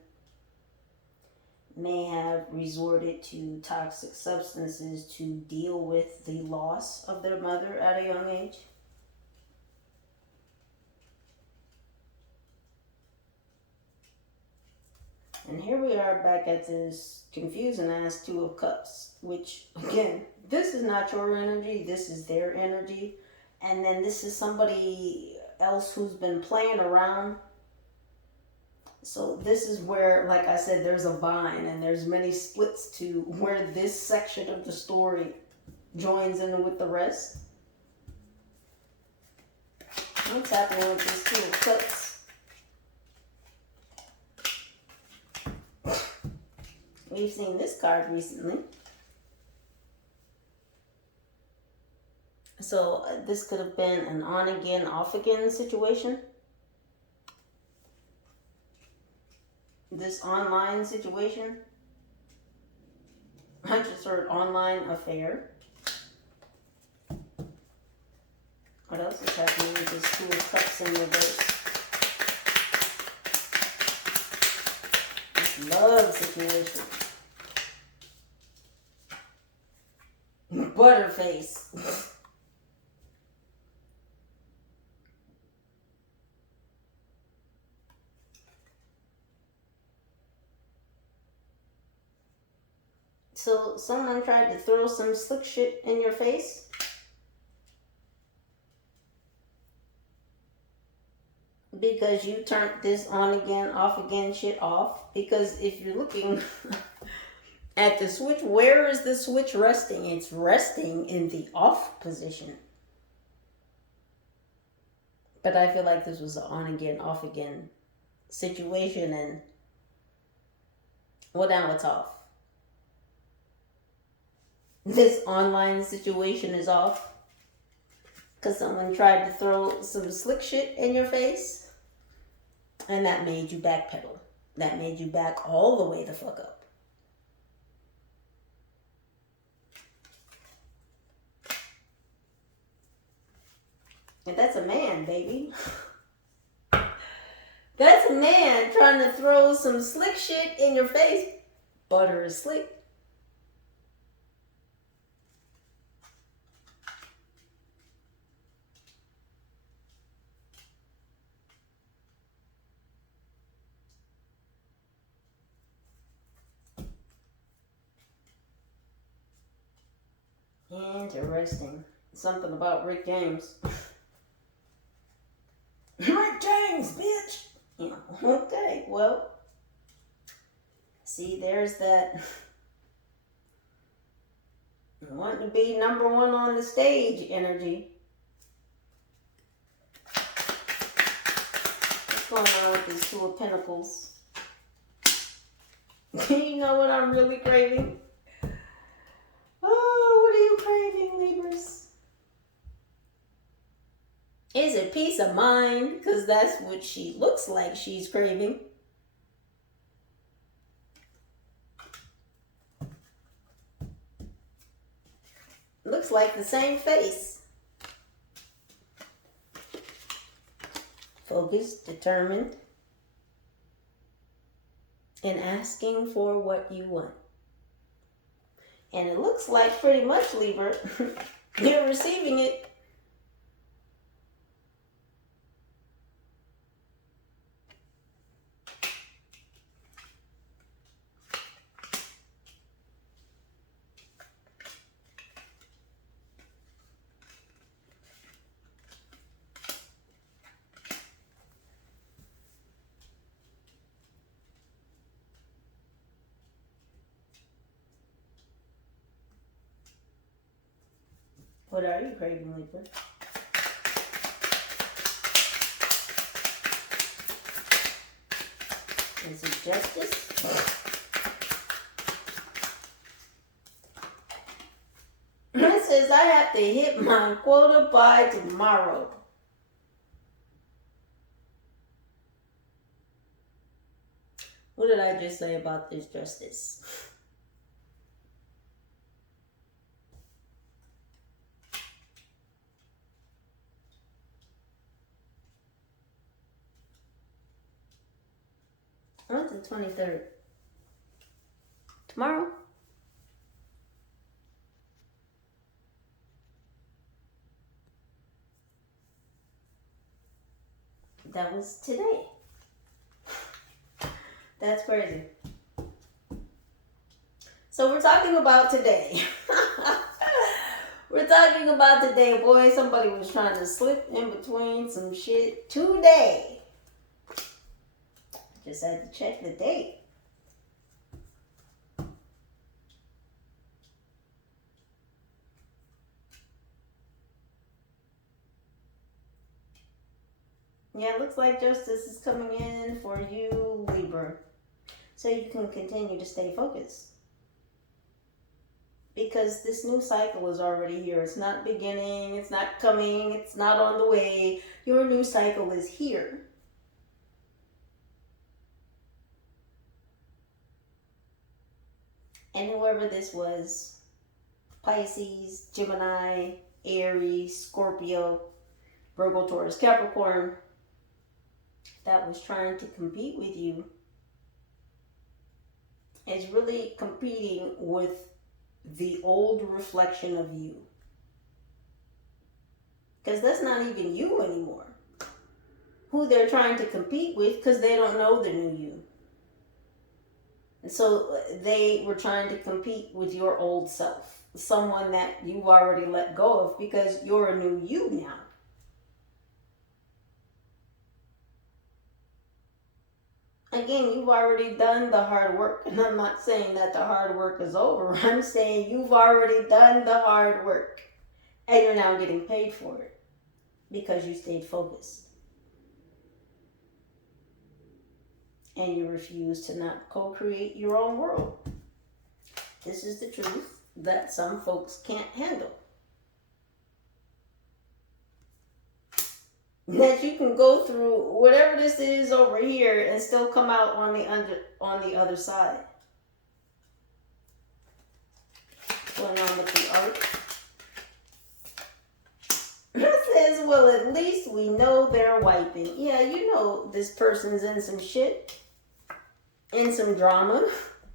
may have resorted to toxic substances to deal with the loss of their mother at a young age. And here we are back at this confusing ass Two of Cups, which again, this is not your energy, this is their energy. And then this is somebody else who's been playing around. So this is where, like I said, there's a vine and there's many splits to where this section of the story joins in with the rest. What's happening with this Two of Cups? We've seen this card recently. So this could have been an on again, off again situation. This online situation. I just heard online affair. What else is happening with this Two of Cups in reverse? This love situation. Butterface. So someone tried to throw some slick shit in your face. because you turned this on again, off again, shit off. Because if you're looking at the switch, where is the switch resting? It's resting in the off position. But I feel like this was an on again, off again situation, and well, now it's off. This online situation is off because someone tried to throw some slick shit in your face, and that made you backpedal. That made you back all the way the fuck up. And that's a man, baby. That's a man trying to throw some slick shit in your face. Butter is slick. Interesting. Something about Rick James. Rick James, bitch! Yeah, okay, well. See, there's that wanting to be number one on the stage energy. What's going on with this Two of Pentacles? You know what I'm really craving? Oh, what are you craving, Libras? Is it peace of mind? Because that's what she looks like she's craving. Looks like the same face. Focused, determined, and asking for what you want. And it looks like pretty much, Libra, you're receiving it. What are you craving, Libra? Is it justice? It says I have to hit my quota by tomorrow. What did I just say about this justice? What's the 23rd? Tomorrow? That was today. That's crazy. So we're talking about today. We're talking about today. Boy, somebody was trying to slip in between some shit today. Just had to check the date. Yeah, it looks like justice is coming in for you, Libra. So you can continue to stay focused. Because this new cycle is already here. It's not beginning, it's not coming, it's not on the way. Your new cycle is here. And whoever this was, Pisces, Gemini, Aries, Scorpio, Virgo, Taurus, Capricorn, that was trying to compete with you, is really competing with the old reflection of you. Because that's not even you anymore. Who they're trying to compete with, because they don't know the new you. And so they were trying to compete with your old self. Someone that you've already let go of because you're a new you now. again, you've already done the hard work. And I'm not saying that the hard work is over. I'm saying you've already done the hard work. And you're now getting paid for it because you stayed focused. And you refuse to not co-create your own world. This is the truth that some folks can't handle. That you can go through whatever this is over here and still come out on the other side. Going on with the art. It says, well, at least we know they're wiping. Yeah, you know this person's in some shit. In some drama.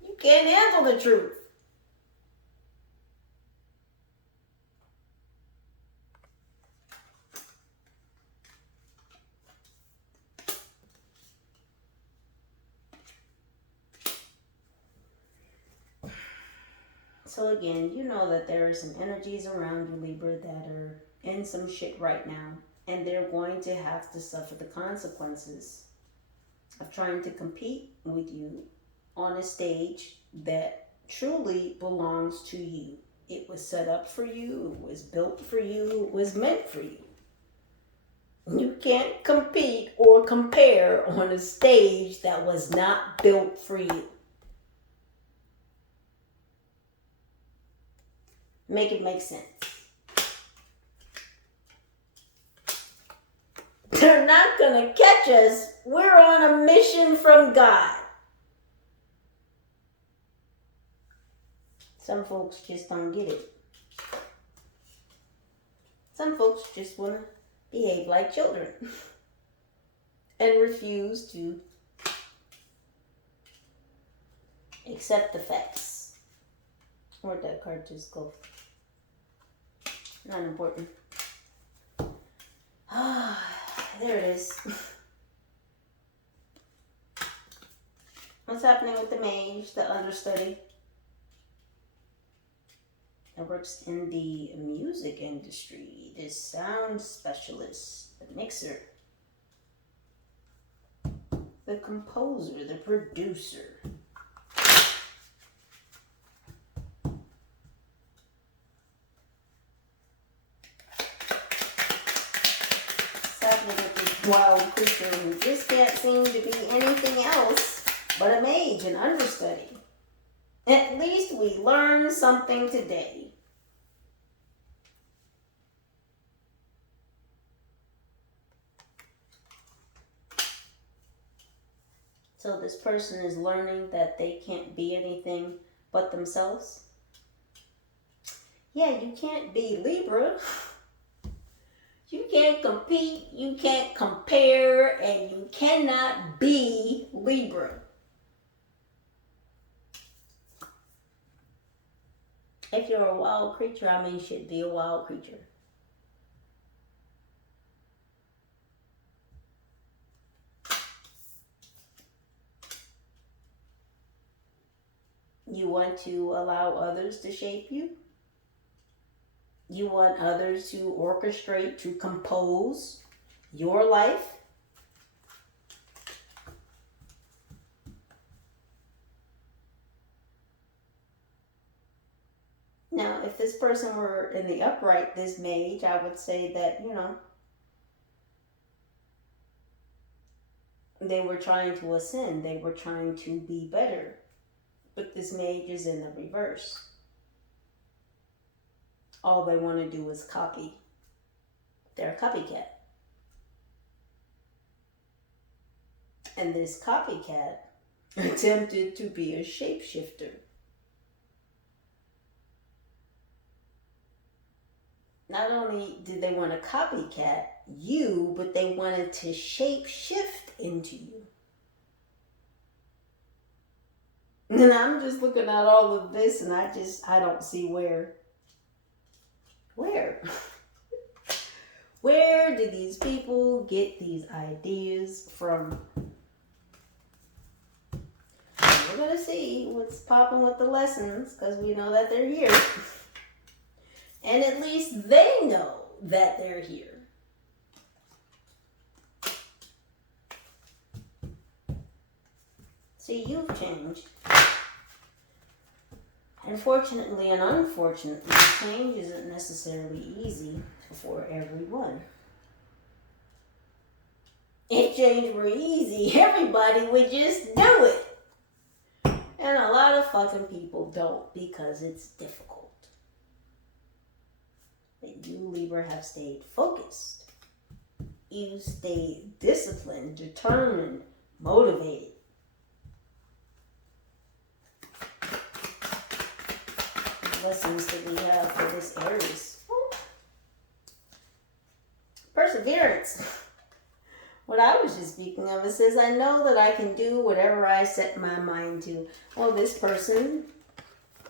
You can't handle the truth. So again, you know that there are some energies around you, Libra, that are in some shit right now. And they're going to have to suffer the consequences of trying to compete with you on a stage that truly belongs to you. It was set up for you. It was built for you. It was meant for you. You can't compete or compare on a stage that was not built for you. Make it make sense. They're not going to catch us. We're on a mission from God. Some folks just don't get it. Some folks just want to behave like children and refuse to accept the facts. Where'd that card just go? Not important. Ah, there it is. What's happening with the mage, the understudy? That works in the music industry. The sound specialist, the mixer, the composer, the producer. Wild creature who just can't seem to be anything else but a mage, an understudy. At least we learned something today. So this person is learning that they can't be anything but themselves. Yeah, you can't be Libra. You can't compete, you can't compare, and you cannot be Libra. If you're a wild creature, I mean, you should be a wild creature. You want to allow others to shape you. You want others to orchestrate, to compose your life. Now, if this person were in the upright, this mage, I would say that, you know, they were trying to ascend. They were trying to be better. But this mage is in the reverse. All they want to do is copy. They're a copycat. And this copycat attempted to be a shapeshifter. Not only did they want to copycat you, but they wanted to shapeshift into you. And I'm just looking at all of this and I don't see where? Where do these people get these ideas from? We're going to see what's popping with the lessons because we know that they're here. And at least they know that they're here. See, you've changed. And fortunately and unfortunately, change isn't necessarily easy for everyone. If change were easy, everybody would just do it. And a lot of fucking people don't because it's difficult. But you, Libra, have stayed focused. You stayed disciplined, determined, motivated. The lessons that we have for this Aries. Perseverance. What I was just speaking of, it says, I know that I can do whatever I set my mind to. Well, this person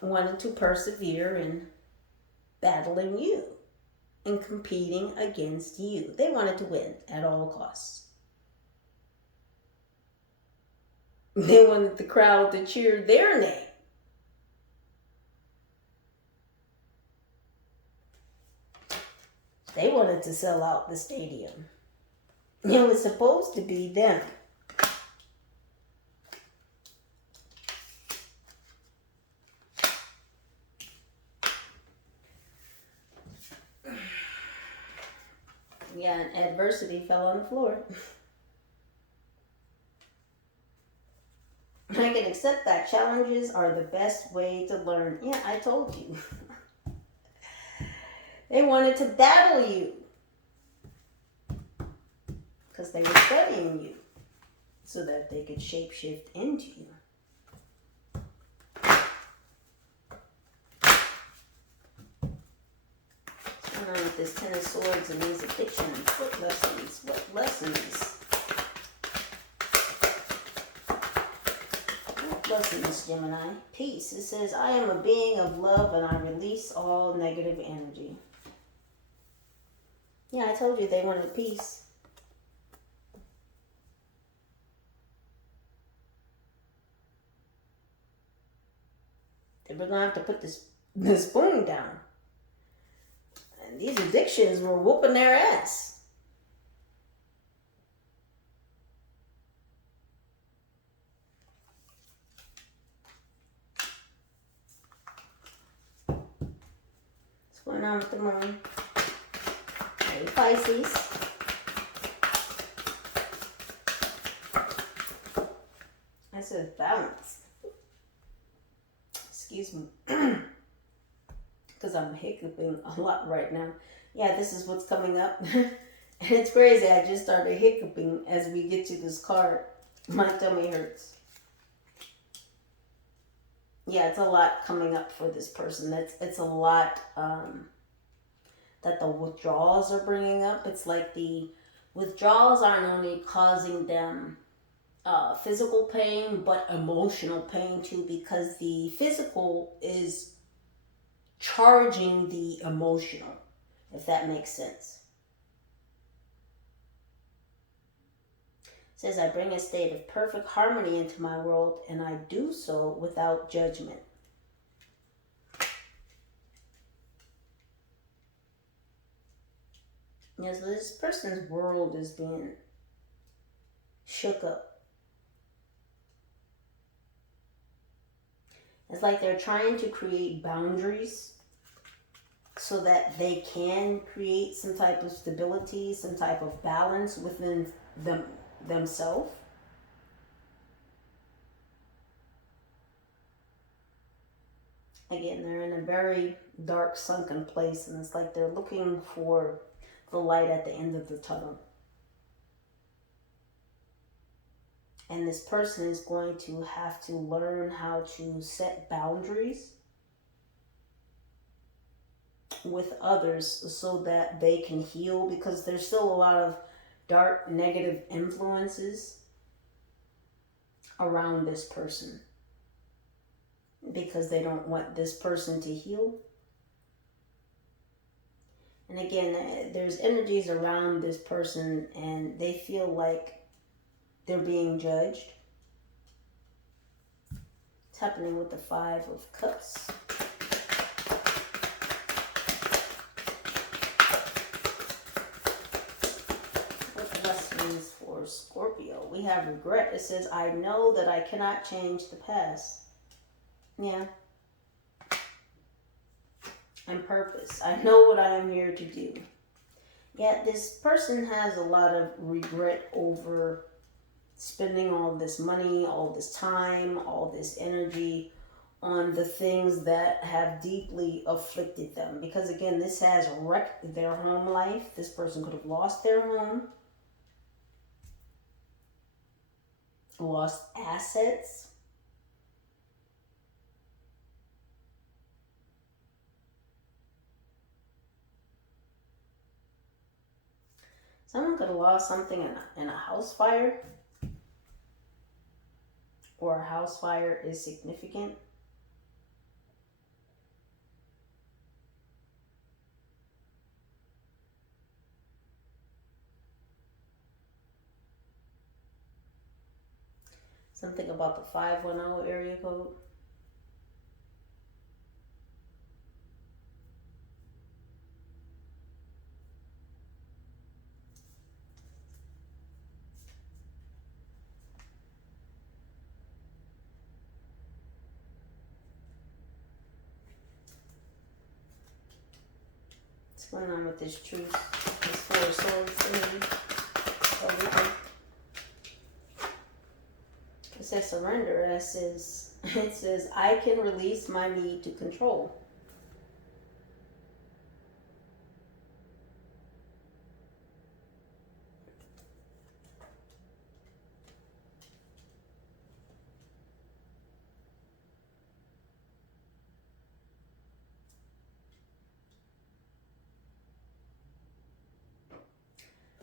wanted to persevere in battling you and competing against you. They wanted to win at all costs. They wanted the crowd to cheer their name. They wanted to sell out the stadium. It was supposed to be them. Yeah, and adversity fell on the floor. I can accept that challenges are the best way to learn. Yeah, I told you. They wanted to battle you. Because they were studying you so that they could shapeshift into you. What's going on with this Ten of Swords and these addictions? What lessons? What lessons? What lessons, Gemini? Peace. It says, I am a being of love and I release all negative energy. Yeah, I told you they wanted peace. We're going to have to put this spoon down. And these addictions were whooping their ass. What's going on with the moon? Hey, Pisces. I said balance. Excuse me, because I'm hiccuping a lot right now. Yeah, this is what's coming up. And it's crazy, I just started hiccuping as we get to this card. My tummy hurts. Yeah, it's a lot coming up for this person. It's a lot that the withdrawals are bringing up. It's like the withdrawals aren't only causing them physical pain, but emotional pain too, because the physical is charging the emotional, if that makes sense. It says, I bring a state of perfect harmony into my world, and I do so without judgment. Yeah, so this person's world is being shook up. It's like they're trying to create boundaries so that they can create some type of stability, some type of balance within themselves. Again, they're in a very dark, sunken place, and it's like they're looking for the light at the end of the tunnel. And this person is going to have to learn how to set boundaries with others so that they can heal, because there's still a lot of dark, negative influences around this person, because they don't want this person to heal. And again, there's energies around this person and they feel like they're being judged. It's happening with the Five of Cups. What lessons for Scorpio, we have regret. It says, I know that I cannot change the past. Yeah. And purpose. I know what I am here to do. Yeah, this person has a lot of regret over spending all this money, all this time, all this energy on the things that have deeply afflicted them. Because again, this has wrecked their home life. This person could have lost their home, lost assets. Someone could have lost something in a house fire, or a house fire is significant. Something about the 510 area code. What's going on with this truth? This Four of Swords energy. Everything. It says surrender. It says, I can release my need to control.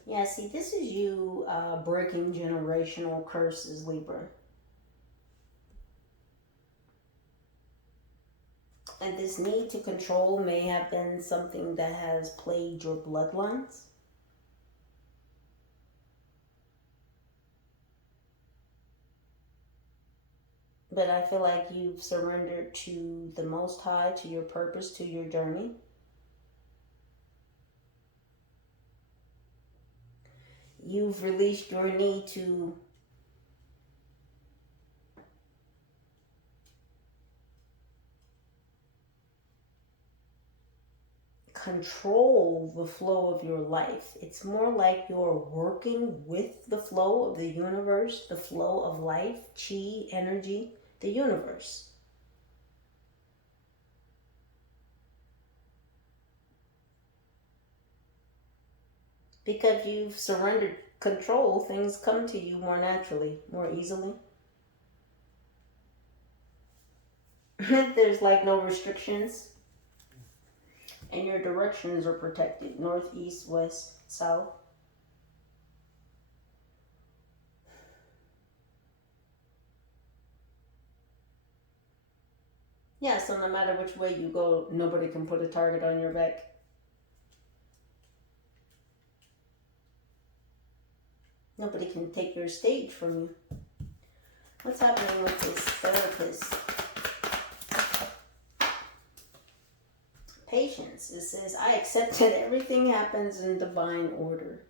Yeah, see, this is you breaking generational curses, Libra. And this need to control may have been something that has plagued your bloodlines. But I feel like you've surrendered to the Most High, to your purpose, to your journey. You've released your need to control the flow of your life. It's more like you're working with the flow of the universe, the flow of life, chi, energy, the universe. Because you've surrendered control, things come to you more naturally, more easily. There's like no restrictions. And your directions are protected. North, east, west, south. Yeah, so no matter which way you go, nobody can put a target on your back. Nobody can take your stage from you. What's happening with this therapist? Patience. It says, I accept that everything happens in divine order.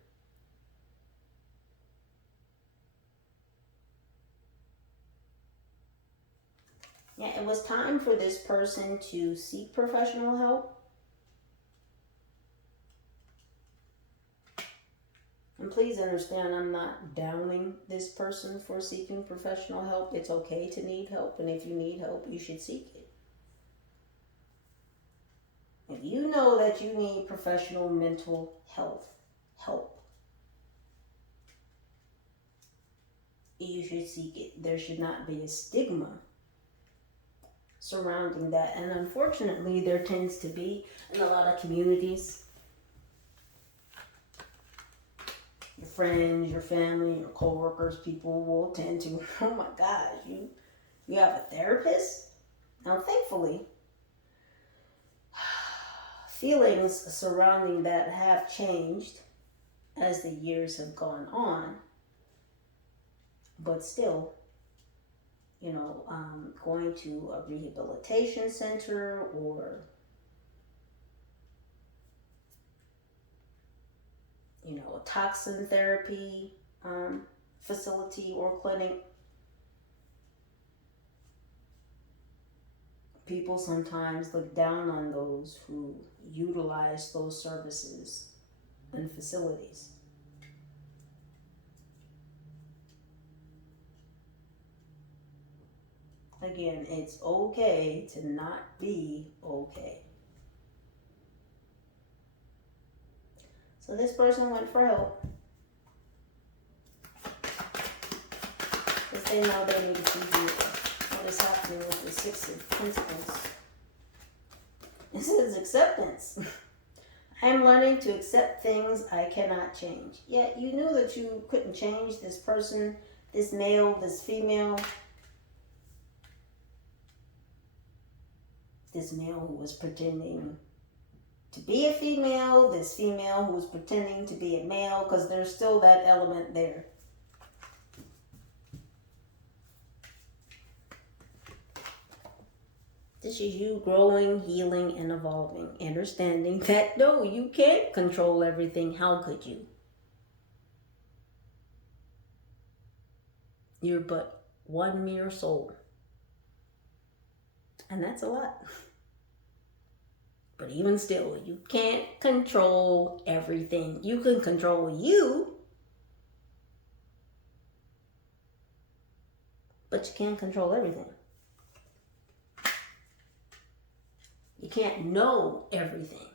Yeah, it was time for this person to seek professional help. And please understand, I'm not downing this person for seeking professional help. It's okay to need help, and if you need help, you should seek it. If you know that you need professional mental health help, you should seek it. There should not be a stigma surrounding that. And unfortunately, there tends to be in a lot of communities. Your friends, your family, your co-workers, people will tend to, oh my gosh, you have a therapist? Now, thankfully, feelings surrounding that have changed as the years have gone on. But still, going to a rehabilitation center or, toxin therapy, facility or clinic. People sometimes look down on those who utilize those services and facilities. Again, it's okay to not be okay. So this person went for help because they know they need to heal. What is happening with the Six of Pentacles? It says acceptance. I'm learning to accept things I cannot change. Yet you knew that you couldn't change this person, this male, this female. This male who was pretending to be a female, this female who was pretending to be a male, because there's still that element there. This is you growing, healing, and evolving. Understanding that, no, you can't control everything. How could you? You're but one mere soul. And that's a lot. But even still, you can't control everything. You can control you, but you can't control everything. You can't know everything.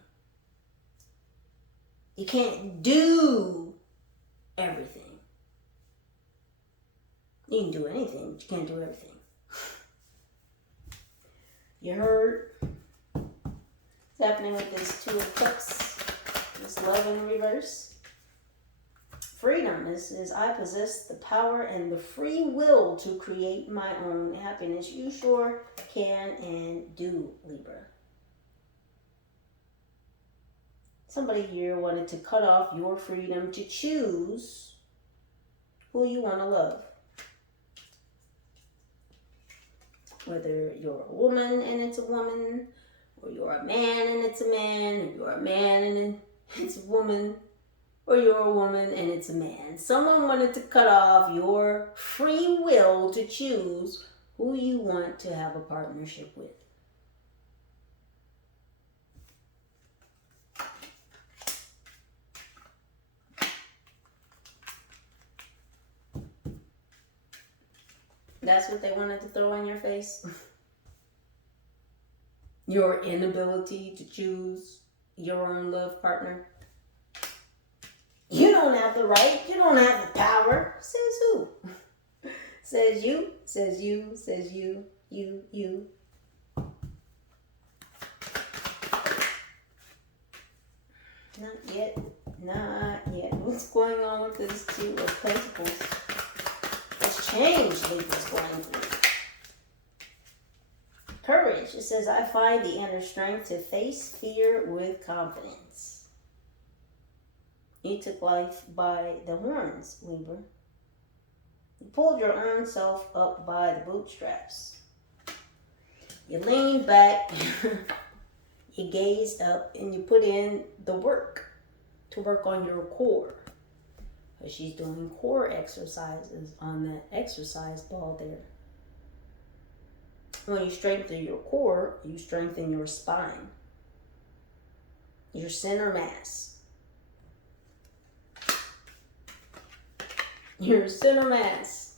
You can't do everything. You can do anything, but you can't do everything. You heard? What's happening with this Two of Cups? This love in reverse. Freedom. This is, I possess the power and the free will to create my own happiness. You sure can and do, Libra. Somebody here wanted to cut off your freedom to choose who you want to love. Whether you're a woman and it's a woman, or you're a man and it's a man, or you're a man and it's a woman, or you're a woman and it's a man. Someone wanted to cut off your free will to choose who you want to have a partnership with. That's what they wanted to throw in your face. Your inability to choose your own love partner. You don't have the right. You don't have the power. Says who? Says you. Says you. Says you. You. Not yet. Not yet. What's going on with this Two of Pentacles? This change Libra's going through. Courage. It says, I find the inner strength to face fear with confidence. You took life by the horns, Libra. You pulled your own self up by the bootstraps. You leaned back, you gazed up, and you put in the work to work on your core. Because she's doing core exercises on that exercise ball there. When you strengthen your core, you strengthen your spine, your center mass. Your center mass.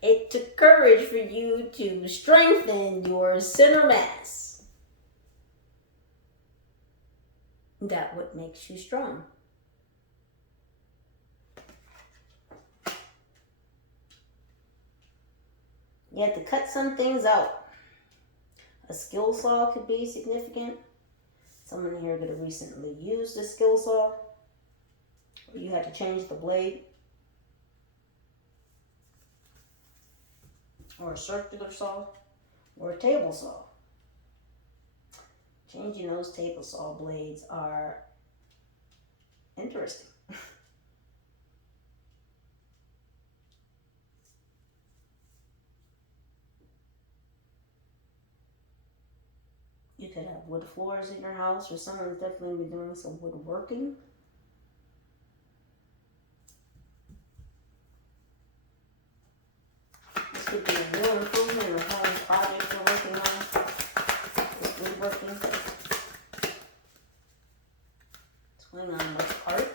It took courage for you to strengthen your center mass. That's what makes you strong. You have to cut some things out. A skill saw could be significant. Someone here could have recently used a skill saw. Or you had to change the blade. Or a circular saw. Or a table saw. Changing those table saw blades are interesting. You could have wood floors in your house, or someone's definitely been doing some woodworking. new improvement or having projects you're working on. It's woodworking. What's going on with art?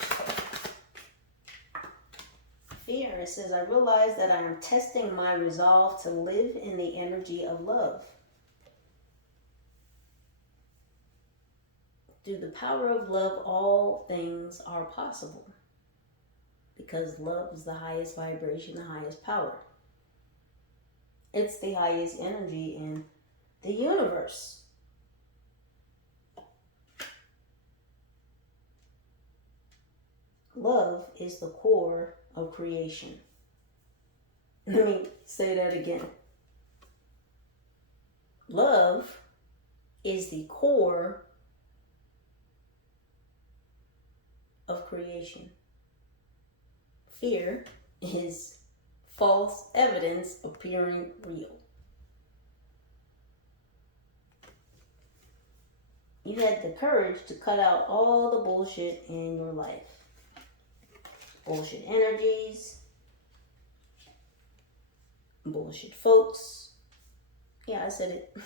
Fear. It says, I realize that I am testing my resolve to live in the energy of love. Through the power of love, all things are possible. Because love is the highest vibration, the highest power. It's the highest energy in the universe. Love is the core of creation. Let me say that again. Love is the core of creation. Fear is false evidence appearing real. You had the courage to cut out all the bullshit in your life. Bullshit energies, bullshit folks. Yeah, I said it.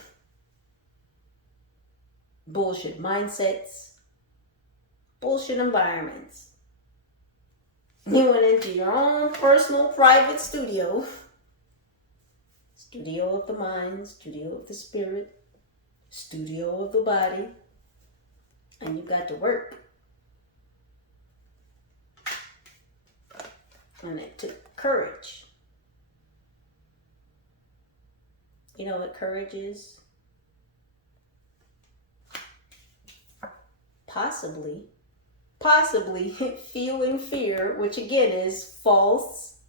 Bullshit mindsets, bullshit environments. You went into your own personal private studio. Studio of the mind, studio of the spirit, studio of the body. And you got to work. And it took courage. You know what courage is? Possibly feeling fear, which again is false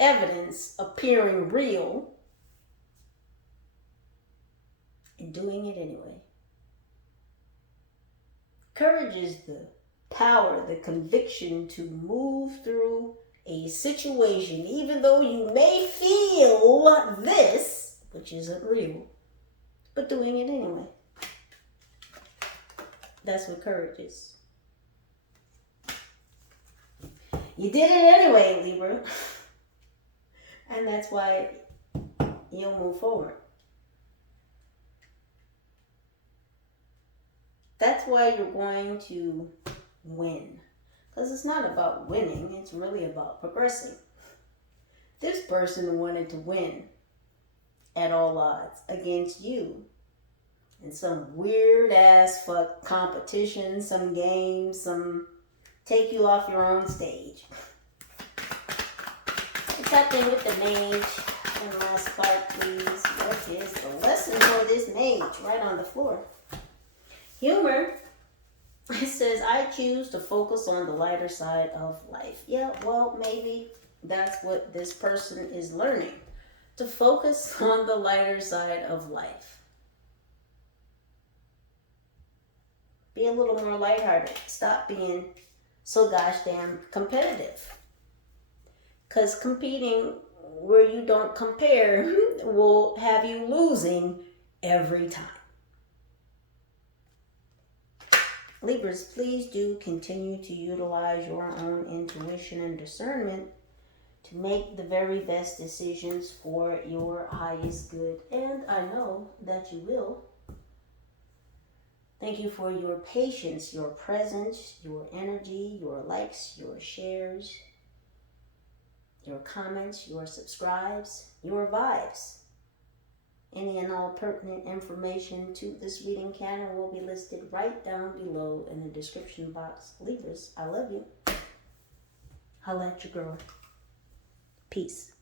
evidence appearing real, and doing it anyway. Courage is the power, the conviction to move through a situation, even though you may feel this, which isn't real, but doing it anyway. That's what courage is. You did it anyway, Libra. And that's why you'll move forward. That's why you're going to win. Because it's not about winning, it's really about progressing. This person wanted to win at all odds against you in some weird ass fuck competition, some game, some take you off your own stage. What's happening with the mage? And last card, please. What is the lesson for this mage? Right on the floor. Humor. It says, I choose to focus on the lighter side of life. Yeah, well, maybe that's what this person is learning. To focus on the lighter side of life. Be a little more lighthearted. Stop being so gosh damn competitive. Because competing where you don't compare will have you losing every time. Libras, please do continue to utilize your own intuition and discernment to make the very best decisions for your highest good. And I know that you will. Thank you for your patience, your presence, your energy, your likes, your shares, your comments, your subscribes, your vibes. Any and all pertinent information to this reading canon will be listed right down below in the description box. Libras, I love you. Holla at your girl. Peace.